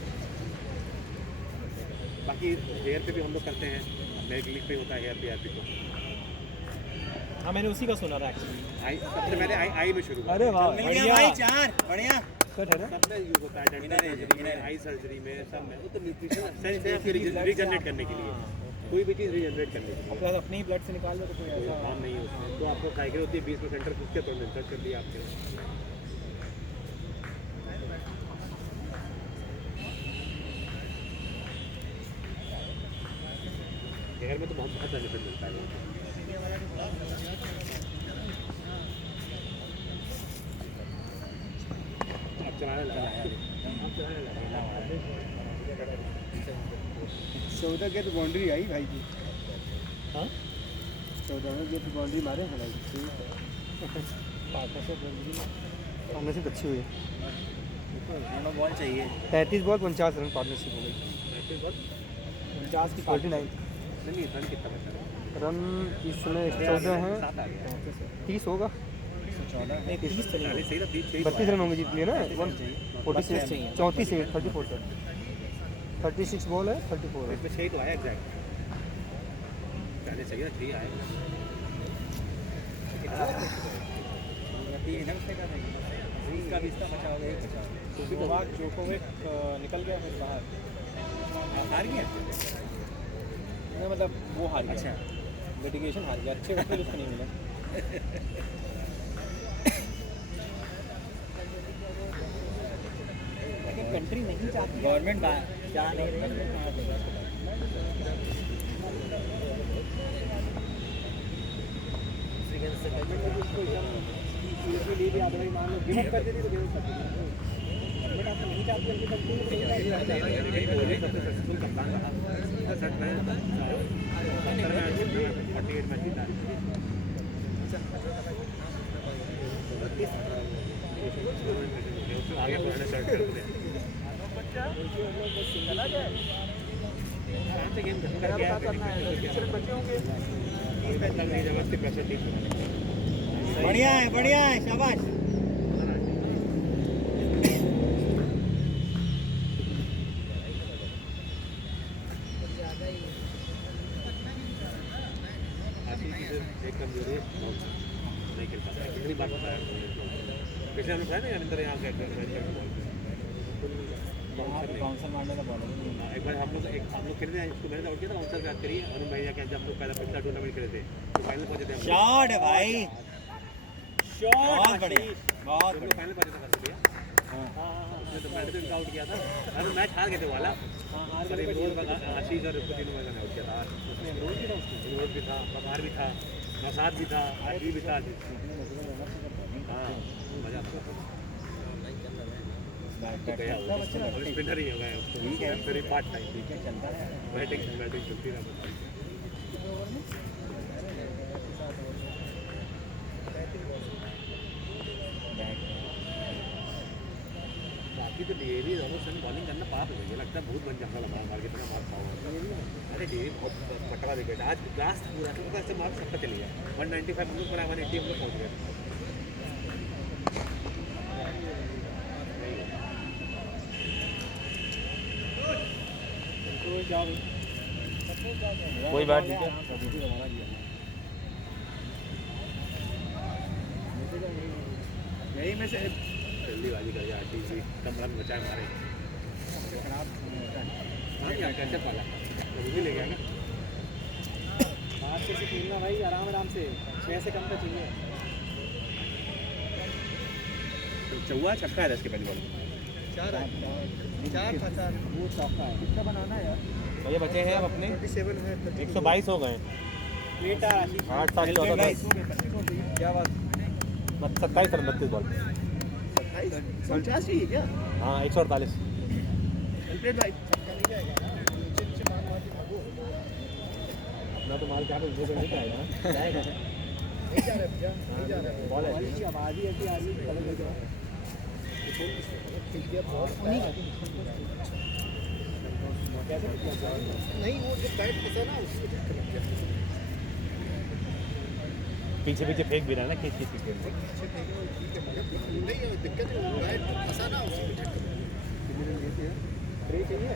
बाकी हेयर पे भी हम लोग करते हैं मेरे क्लिनिक पे होता है हेयर PRP तो हाँ मैंने उसी का सुना था एक्चुअली। आई सबसे पहले आई में शुरू हुआ अरे वाह बढ़िया 4 बढ़िया। कट है ना सब में यूज होता है डेंटल सर्जरी में आई सर्जरी में सब में वो तो न्यूट्रिशन सेंस है आपके रीजनरेट करने के लिए कोई भी चीज़ रीजनरेट करने के लिए प्लस अपने ही ब्लड से निकाल लो तो कोई कोई ऐसा काम नहीं है उसमें तो आपको साइकिल होती है 20 में सेंटर उसके तो इंसर्ट कर दिया आपके हेयर में तो बहुत बेनिफिट मिलता है अब चलाने लगा 14 के तो बाउंड्री आई भाई की। हाँ 14 के तो बाउंड्री मारे हैं भाई। पार्टनरशिप अच्छी हुई है। दोनों बॉल चाहिए 33 बॉल 50 रन पार्टनरशिप हो गई। 50 की 49 नहीं रन कितना बचा रन इसमें 14 हैं 7 आ गया 30 होगा। 14 30 चली अरे सही था 30 32 रन होंगे जीत लिए ना 46 चाहिए। 34 से 34 सर 36 बॉल है 34 है। इसमें 6 तो आया एग्जैक्ट पहले सही था 6 आया इधर से का नहीं इसका भी इसका बचा होगा एक बचा होगा। क्योंकि तो बाद जोकोविक निकल गया फिर बाहर हार गया नहीं मतलब वो हार गया अच्छा लिटिगेशन हार गया, अच्छे वकील उसको नहीं मिले। लेकिन कंट्री नहीं चाहती, गवर्नमेंट चाह नहीं रही। ले भी आदमी मान लो गिव अप कर देती तो गिव अप कर देती। गवर्नमेंट आपको नहीं चाहती है कि कंट्री में सक्सेसफुल कप्तान रहा। सच में 48 मैच जीता है। आगे बढ़ने स्टार्ट कर दिया। चला जाए शांत गेम करके बच्चे होंगे जबरदस्ती प्रेशर टीम बढ़िया है शाबाश। एक कमजोरी नहीं खेल पाता, कितनी बार बताया पिछले हमने बताया ना अंदर यहाँ बाउंसर मारने का बॉल। एक बार हम लोग खेले थे, इसको मैंने आउट किया था, बाउंसर बात करिए अरुण भैया के जब लोग पहला पिछला टूर्नामेंट खेले थे तो फाइनल पहुंचे थे। शॉट है भाई, शॉट बहुत बढ़िया, बहुत बढ़िया। फाइनल पहुंचे थे भैया। हां उसने तो पहले दिन आउट किया था, अरे मैच हार गए थे वाला। सर विनोद का आशीष और उसको तीनों मैंने आउट किया था। उसने विनोद भी था, विनोद भी था, बकार भी था, नसाद भी था, आदि भी था। हाँ मजा आता था। स्पिनर ही हो गए फिर पार्ट टाइम चलता है, बैटिंग चलती रहा। बाकी तो डेवी दोनों सन बॉलिंग करना पाप है, मुझे लगता है बहुत बन जाता लगा मार कितना मार पाओ। अरे डेवी बहुत पकड़ा विकेट आज लास्ट था पूरा, तो ऐसे मार्क सबका चली गया 195 हम लोग पर 180 हम लोग पहुँच गए। कोई बात नहीं है। यही में से जल्दीबाजी कर जाए टीसी कमरा में बचाए मारे। हाँ क्या कैसे पाला भी ले गया ना। 5 से खेलना भाई आराम से, 6 से कम का चाहिए। चौवा छक्का है 10 के पहली बॉल 4 वो चौका है। कितना बनाना है यार ये बचे हैं अब अपने 122 हो गए। 8 7 14 क्या बात 27 रन 32 बॉल 27 ही क्या? हाँ 148। अपना तो माल क्या तो नहीं जाएगा बॉल है आवाज ही ऐसी आ रही है। नहीं वो जो बैट फंसा ना उसमें झटका लग गया। पीछे फेंक भी रहा है ना खींच के नहीं दिक्कत है बैट फंसा ना उसी में झटका लग गया। ट्रे चाहिए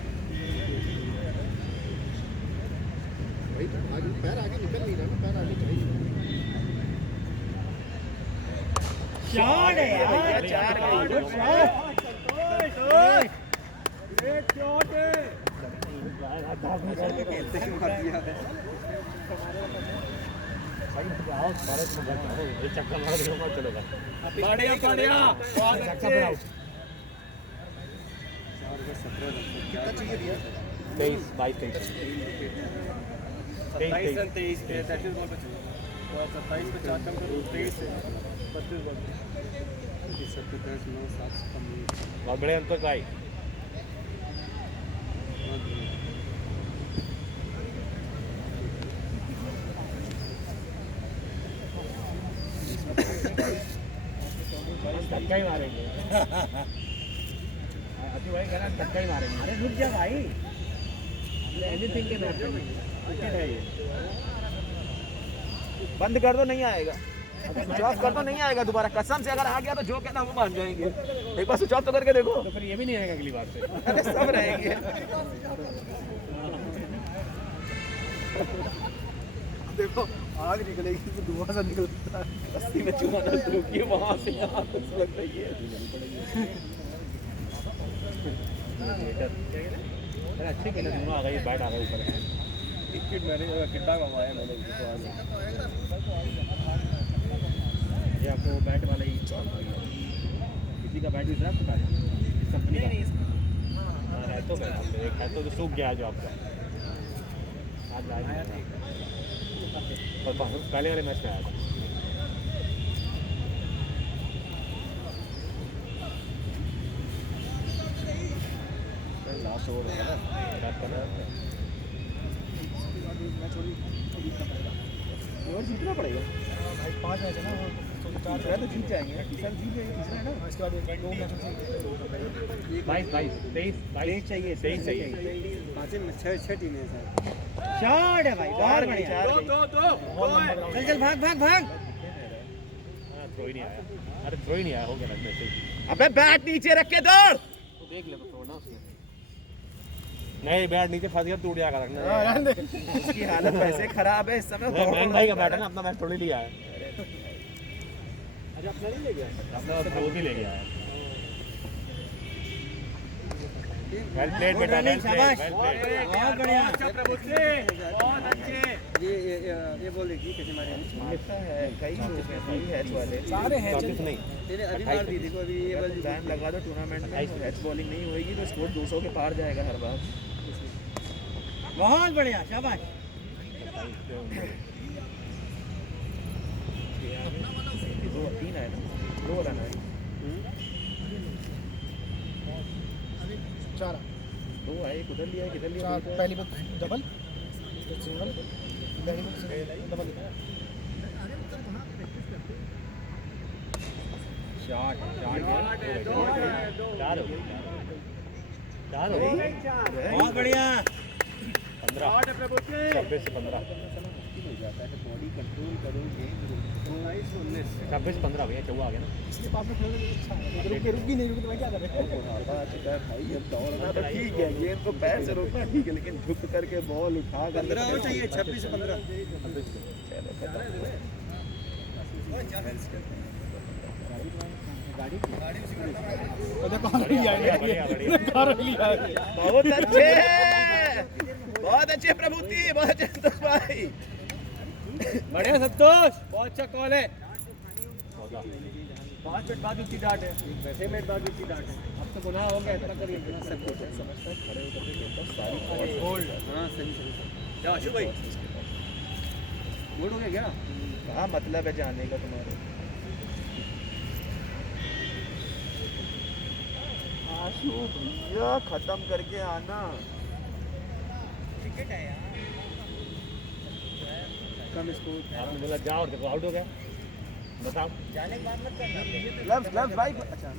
भाई तो आगे पैर आगे निकल नहीं रहा ना, पैर आगे चाहिए। शॉट है यार, 4 गुड शॉट। एक शॉट है कैसे मार दिया एक चक्कर मार दूंगा चलेगा। बढ़िया बहुत अच्छे। 23 22 27 रन 23 के 33 बॉल पे 27 पे 4 कम करो 23 से 32 बॉल 10 9 7 से कम नहीं। बहुत बड़े अंतर का धक्का ही मारेंगे। अति भाई कहना धक्का ही मारेंगे। अरे रुक जा भाई, एनीथिंग के मैच में बंद कर दो, नहीं आएगा। स्विच ऑफ कर दो, नहीं आएगा दोबारा। कसम से अगर आ गया तो जो कहना वो मान जाएंगे। एक बार स्विच ऑफ तो करके देखो, तो फिर ये भी नहीं आएगा अगली बार से। अरे सब रहेंगे। देखो आग निकलेगी तो धुआं सा निकलता है। बस्ती में चुमाना शुरू किए, वहाँ से यहाँ लग रही है। अरे अच्छे खेले दोनों, आ गई बैट आ गई ऊपर। टिकट मैंने कितना कमाया मैंने ये आपको बैट वाला ही किसी का बैट भी ड्राफ्ट का है कंपनी का है तो एक है तो सूख गया जो आपका आज आया था और पहले वाले मैच में आया था लास्ट ओवर है ना और जीतना पड़ेगा भाई 5 मैच है ना तो 4 तो जीत जाएंगे तीसरा जीत जाएंगे तीसरा है ना इसके बाद 2 मैच 22 चाहिए 23 चाहिए 5 में 6 टीमें हैं सर शॉट है भाई बाहर बढ़िया चल चल भाग भाग भाग थ्रो ही नहीं आया अरे थ्रो ही नहीं आया हो गया लगता है अबे बैट नीचे रख के दौड़ तो देख ले तो छोड़ना उसने नहीं बैट नीचे फंस गया टूट जाएगा रखना उसकी हालत वैसे खराब है इस समय मैन भाई का बैट है ना अपना बैट थोड़ी लिया है अच्छा अपना नहीं ले गया अपना थ्रो भी ले गया है वेल प्लेड बेटा वेल प्लेड बहुत बढ़िया बहुत अच्छे ये बोल देखिए कैसे मारे लिखता है कई लोग हैं भाई हैच वाले सारे हैं नहीं तेरे अभी मार दी देखो अभी ये बॉल बैन लगा दो टूर्नामेंट में हैच बॉलिंग नहीं होएगी तो स्कोर 200 के पार जाएगा हर बार बहुत बढ़िया शाबाश दो तीन आए ना 2 रन आए 4 2 आए किधर लिया किधर लिया पहली बार डबल सिंगल पहली बार डबल चार हो गई बहुत बढ़िया 15 26 से 15 बॉडी कंट्रोल करोगे 26 15 भैया 14 आ गया ना इसके पास में खेलने में अच्छा है रुकी नहीं रुकी तो मैं क्या कर रहा भाई ये दौड़ना तो ठीक है गेंद को पैर से रोकना ठीक है लेकिन झुक करके बॉल उठा कर 15 हो चाहिए 26 से 15 बहुत अच्छे प्रभुति बहुत अच्छे संतोष भाई बढ़िया संतोष बहुत अच्छा कॉल है 5 मिनट बाद उसकी डांट है 6 मिनट बाद उसकी डांट है अब तो गुनाह हो गया इतना करिए सब कुछ समझता है खड़े होकर होल्ड हां सही सही क्या आशु भाई गुड हो गया क्या क्या मतलब है जाने का तुम्हारे आशु भैया खत्म करके आना क्रिकेट है यार कम स्कोर आपने बोला जाओ और देखो आउट हो गया बताओ जाने के बाद मत करना ग्लव्स भाई अच्छा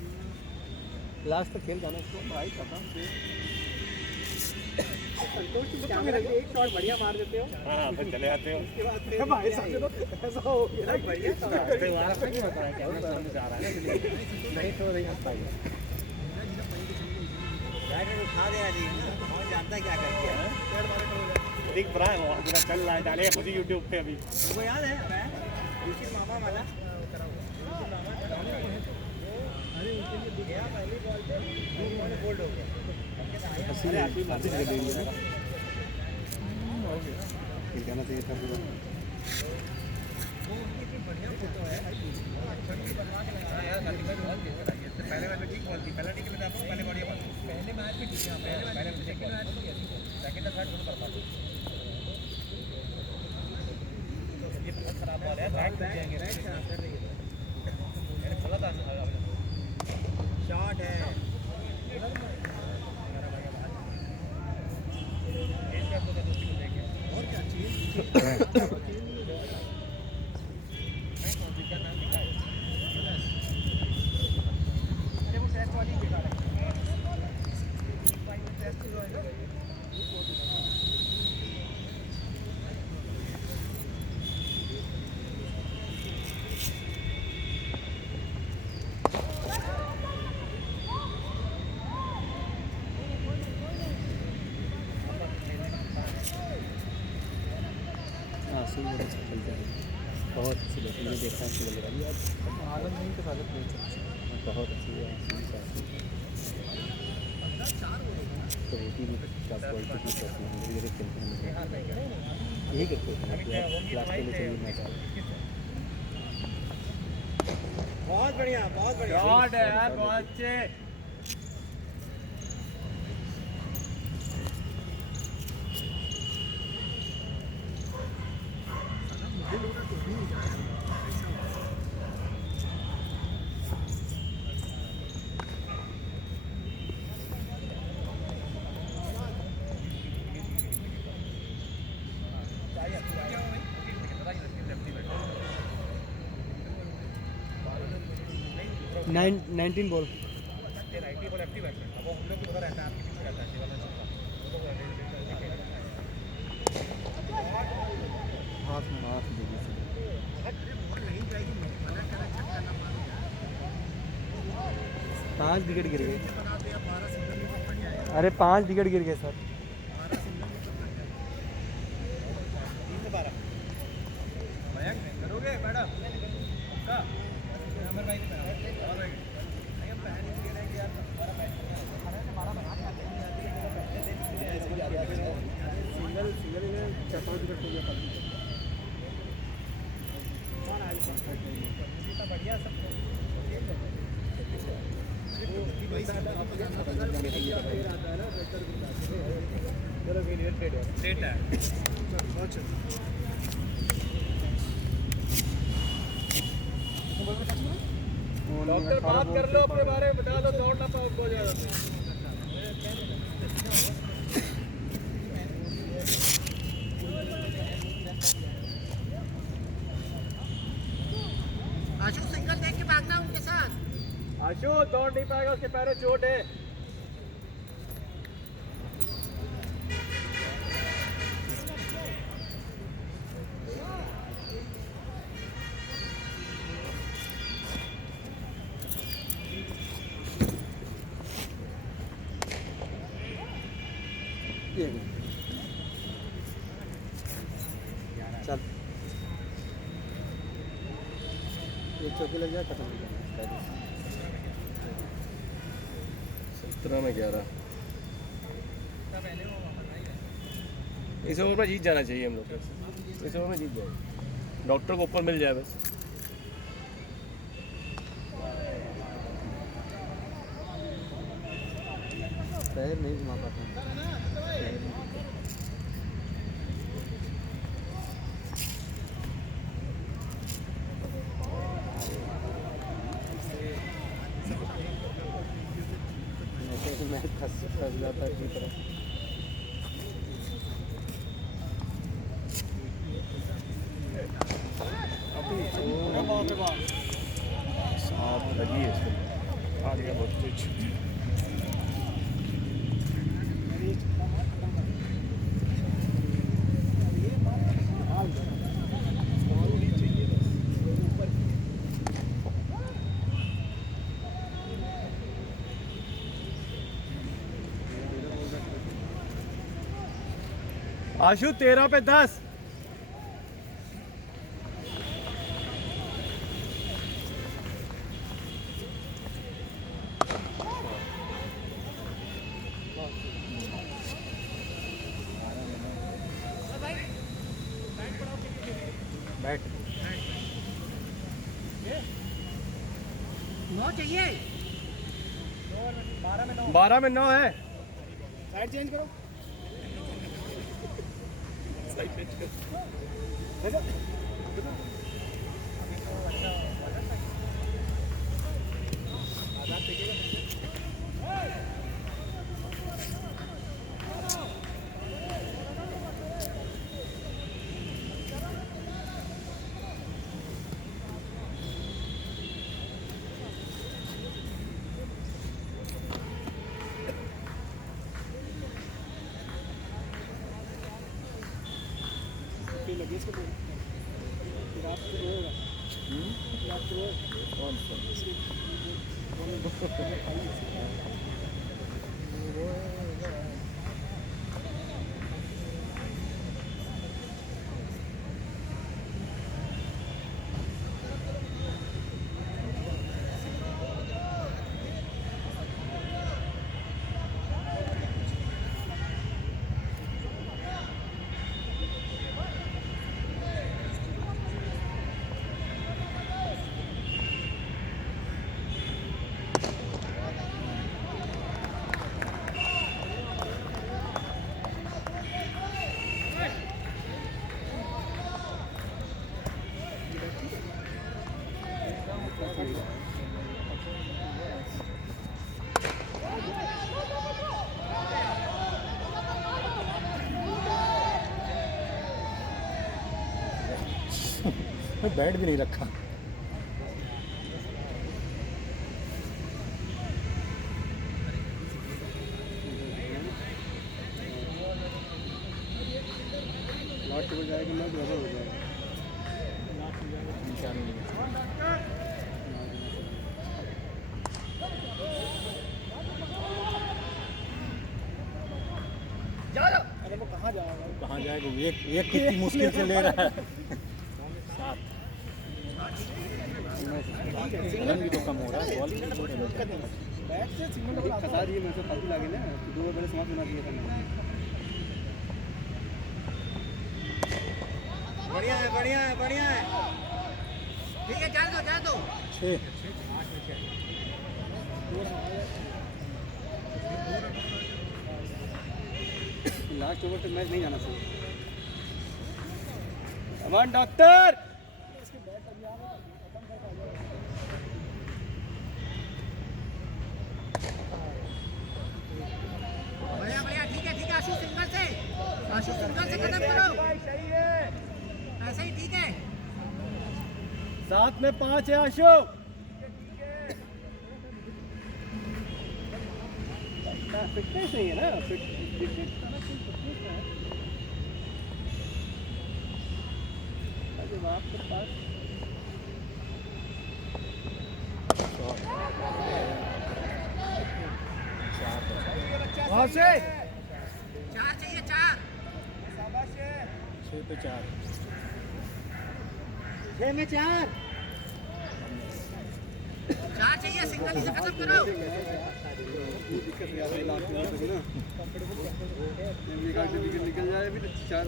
लास्ट तक खेल जाना इसको भाई खत्म से संतोष तुम कैमरा के एक शॉट बढ़िया मार देते हो हाँ फिर चले आते हो उसके बाद फिर भाई समझो तो ऐसा हो गया बढ़िया रास्ते वाला से नहीं बता रहा क्या वो सामने जा रहा है ना नहीं तो नहीं आता है बैटर उठा दे यार कौन जानता है क्या कर दिया दिख रहा है वो पूरा चल रहा है डालेगा खुद ही YouTube पे अभी तुमको याद है ऋषि मामा वाला अरे उसके लिए गया पहली बॉल पे बॉल बोल्ड हो गया कहना चाहिए था पूरा बढ़िया फोटो है पहले मैच में ठीक बॉल थी पहले ठीक है आपको पहले बढ़िया बॉल पहले मैच में ठीक है पहले सेकंड मैच में सेकंड और थर्ड दोनों बर्बाद ये बहुत खराब बॉल है बैक जाएंगे गलत शॉट है और क्या चाहिए बहुत अच्छी बैटिंग में देखना अच्छी लग रही है आनंद नहीं के साथ प्ले बहुत अच्छी है की भी क्या क्वालिटी की करती है धीरे धीरे खेलते हैं यही करते हैं क्लास के लिए चाहिए मैच बहुत बढ़िया शॉट है यार बहुत अच्छे nineteen ball righty ball lefty batsman अब वो हम लोग को पता रहता है आपके पीछे रहता है शिवम हाफ पाँच विकेट गिर गए अरे 5 विकेट गिर गए सर करोगे मैडम पक्का अमर भाई ने सिंगल में 4-5 विकेट हो गया बढ़िया सब लेट है डॉक्टर बात कर लो अपने बारे में बता दो दौड़ ना पाओ बहुत ज़्यादा आशु सिंगल देख के भागना उनके साथ आशु दौड़ नहीं पाएगा उसके पैरों चोट है चल ये चौकी लग जाए खत्म हो जाए 17 में 11 इस ओवर में जीत जाना चाहिए हम लोग को इस ओवर में जीत जाए डॉक्टर को ऊपर मिल जाए बस पैर नहीं घुमा पाते मैं फंस जाता है की तरह सांप लगी है इसको आ गया बहुत तेज आशु 13 पे 10 बैट 9 चाहिए 12 में 9 है साइड चेंज करो लगे इसको फिर आप तो होगा कौन सा बैट भी नहीं रखा। लास्ट ओवर जाएगा मैच बराबर हो जाएगा। अरे वो कहाँ जाएगा? कहाँ जाएगा? एक कितनी मुश्किल से ले रहा है। 7 रन भी तो कम हो रहा है। बॉल बैट से सिंगल डबल आता कसा दिए मैं से फालतू लागे ना 2 ओवर पहले समाप्त होना चाहिए था। बढ़िया है, बढ़िया है, बढ़िया है। ठीक है, जाने दो 6 लास्ट ओवर तक मैच नहीं जाना चाहिए। कमान डॉक्टर। बढ़िया, ठीक है, आशु सिंगल से खत्म करो। ऐसा ही ठीक है। 7 में 5 है आशु। फिटनेस नहीं है ना, अरे आपके पास वहाँ से 4 चाहिए, 4। 6 पे 4 6 में 4 चाहिए, सिंगल से खत्म करो। दिक्कत लास्ट में ना निकल जाए अभी तो 4।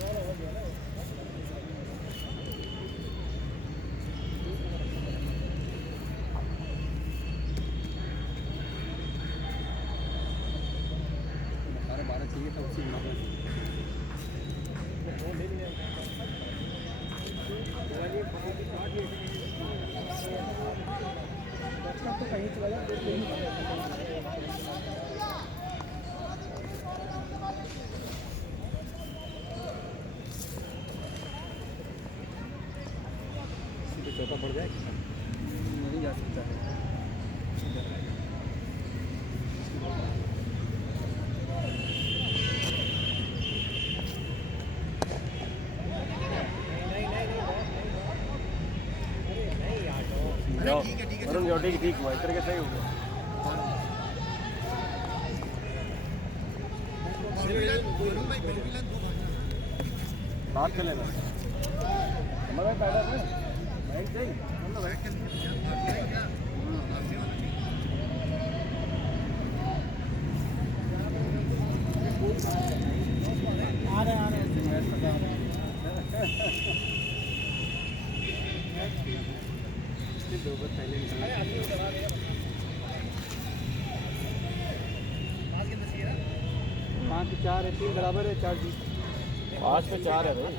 चाहिए था उसी तो कहीं चला जाए। चौथा पड़ जाए नहीं जा सकता है। वरुण जाओ, ठीक हुआ इस तरह सही हो गया। बात कर लेना हमारा पैदा है बैठ जाए मतलब बैठ के आ रहे दो बार पहले पाँच 4 है, 3 बराबर है, 4 जीत। 5 पे 4 है भाई।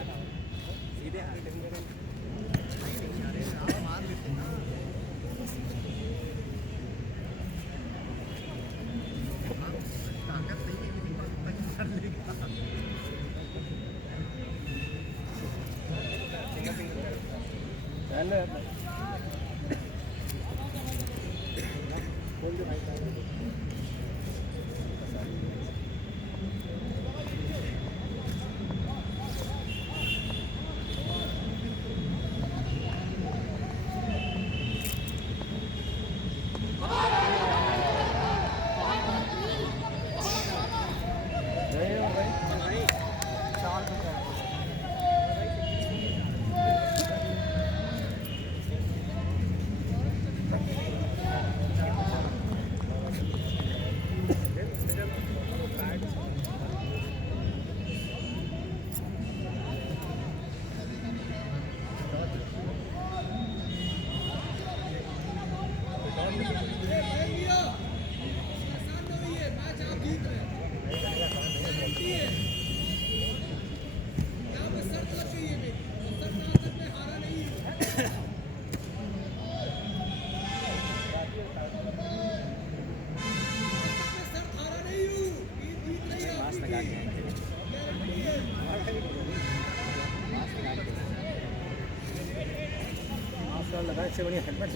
हेलमेट से बढ़िया हेलमेट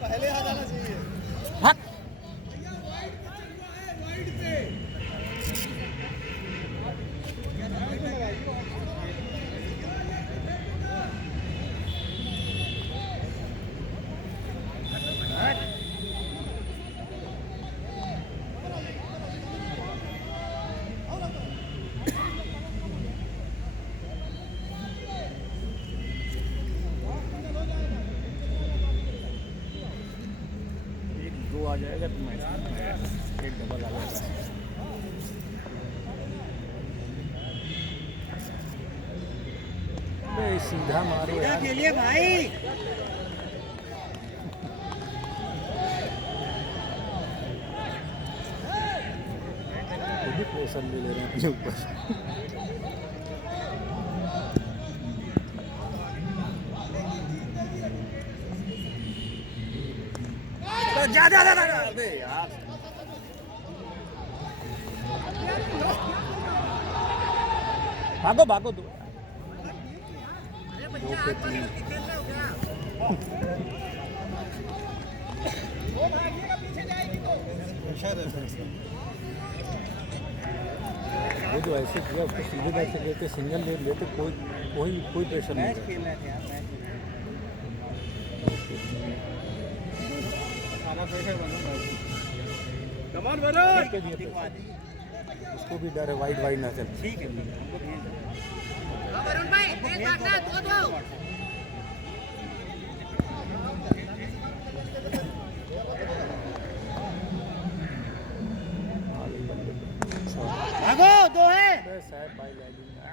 पहले आ जाना चाहिए। दो आ जाएगा तो मैच एक डबल आ जाएगा। सीधा मारो यार। खेलिए भाई। खुद ही प्रेशर ले ले रहे हैं अपने ऊपर। जा जा जा जा अबे यार भागो भागो दो पे तीन। वो जो ऐसे किया उसको सीधे बैठ लेते सिंगल ले लेते कोई प्रेशर नहीं है। खेल रहे थे यार मैच। कमान वरुण। उसको भी डर है वाइड वाइड ना चल। ठीक है हमको भेज दो। वरुण भाई तेज भागना दो भागो दो है। साहब भाई ले लूंगा।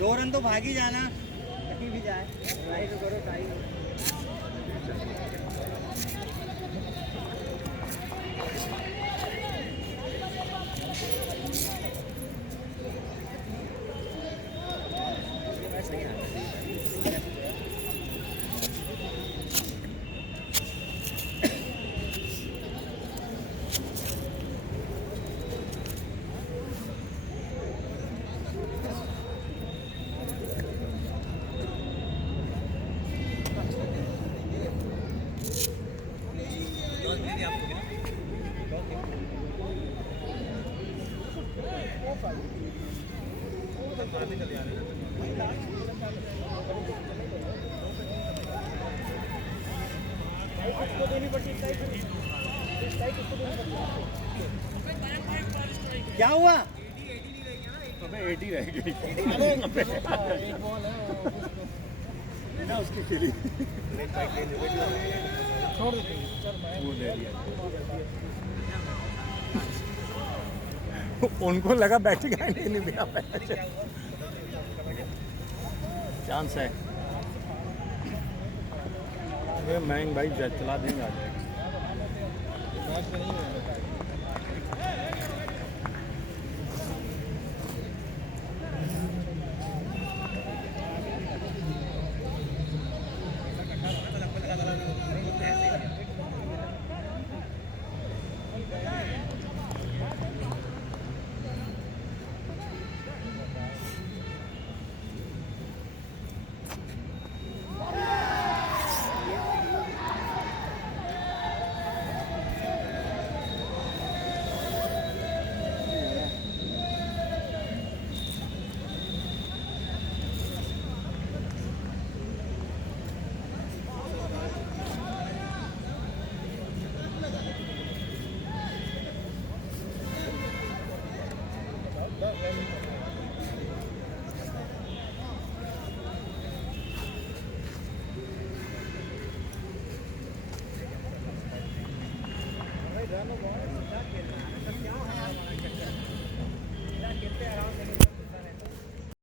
दो रन तो भागी जाना कहीं भी जाए। ट्राई तो करो ट्राई। क्या हुआ? अबे 80 रह गई ना उसकी खेली छोड़ देते हैं। चल वो ले लिया। उनको लगा बैटिंग आने नहीं दिया चांस है। ये महंग भाई चला देंगे आ जाएगा। मैच में नहीं है।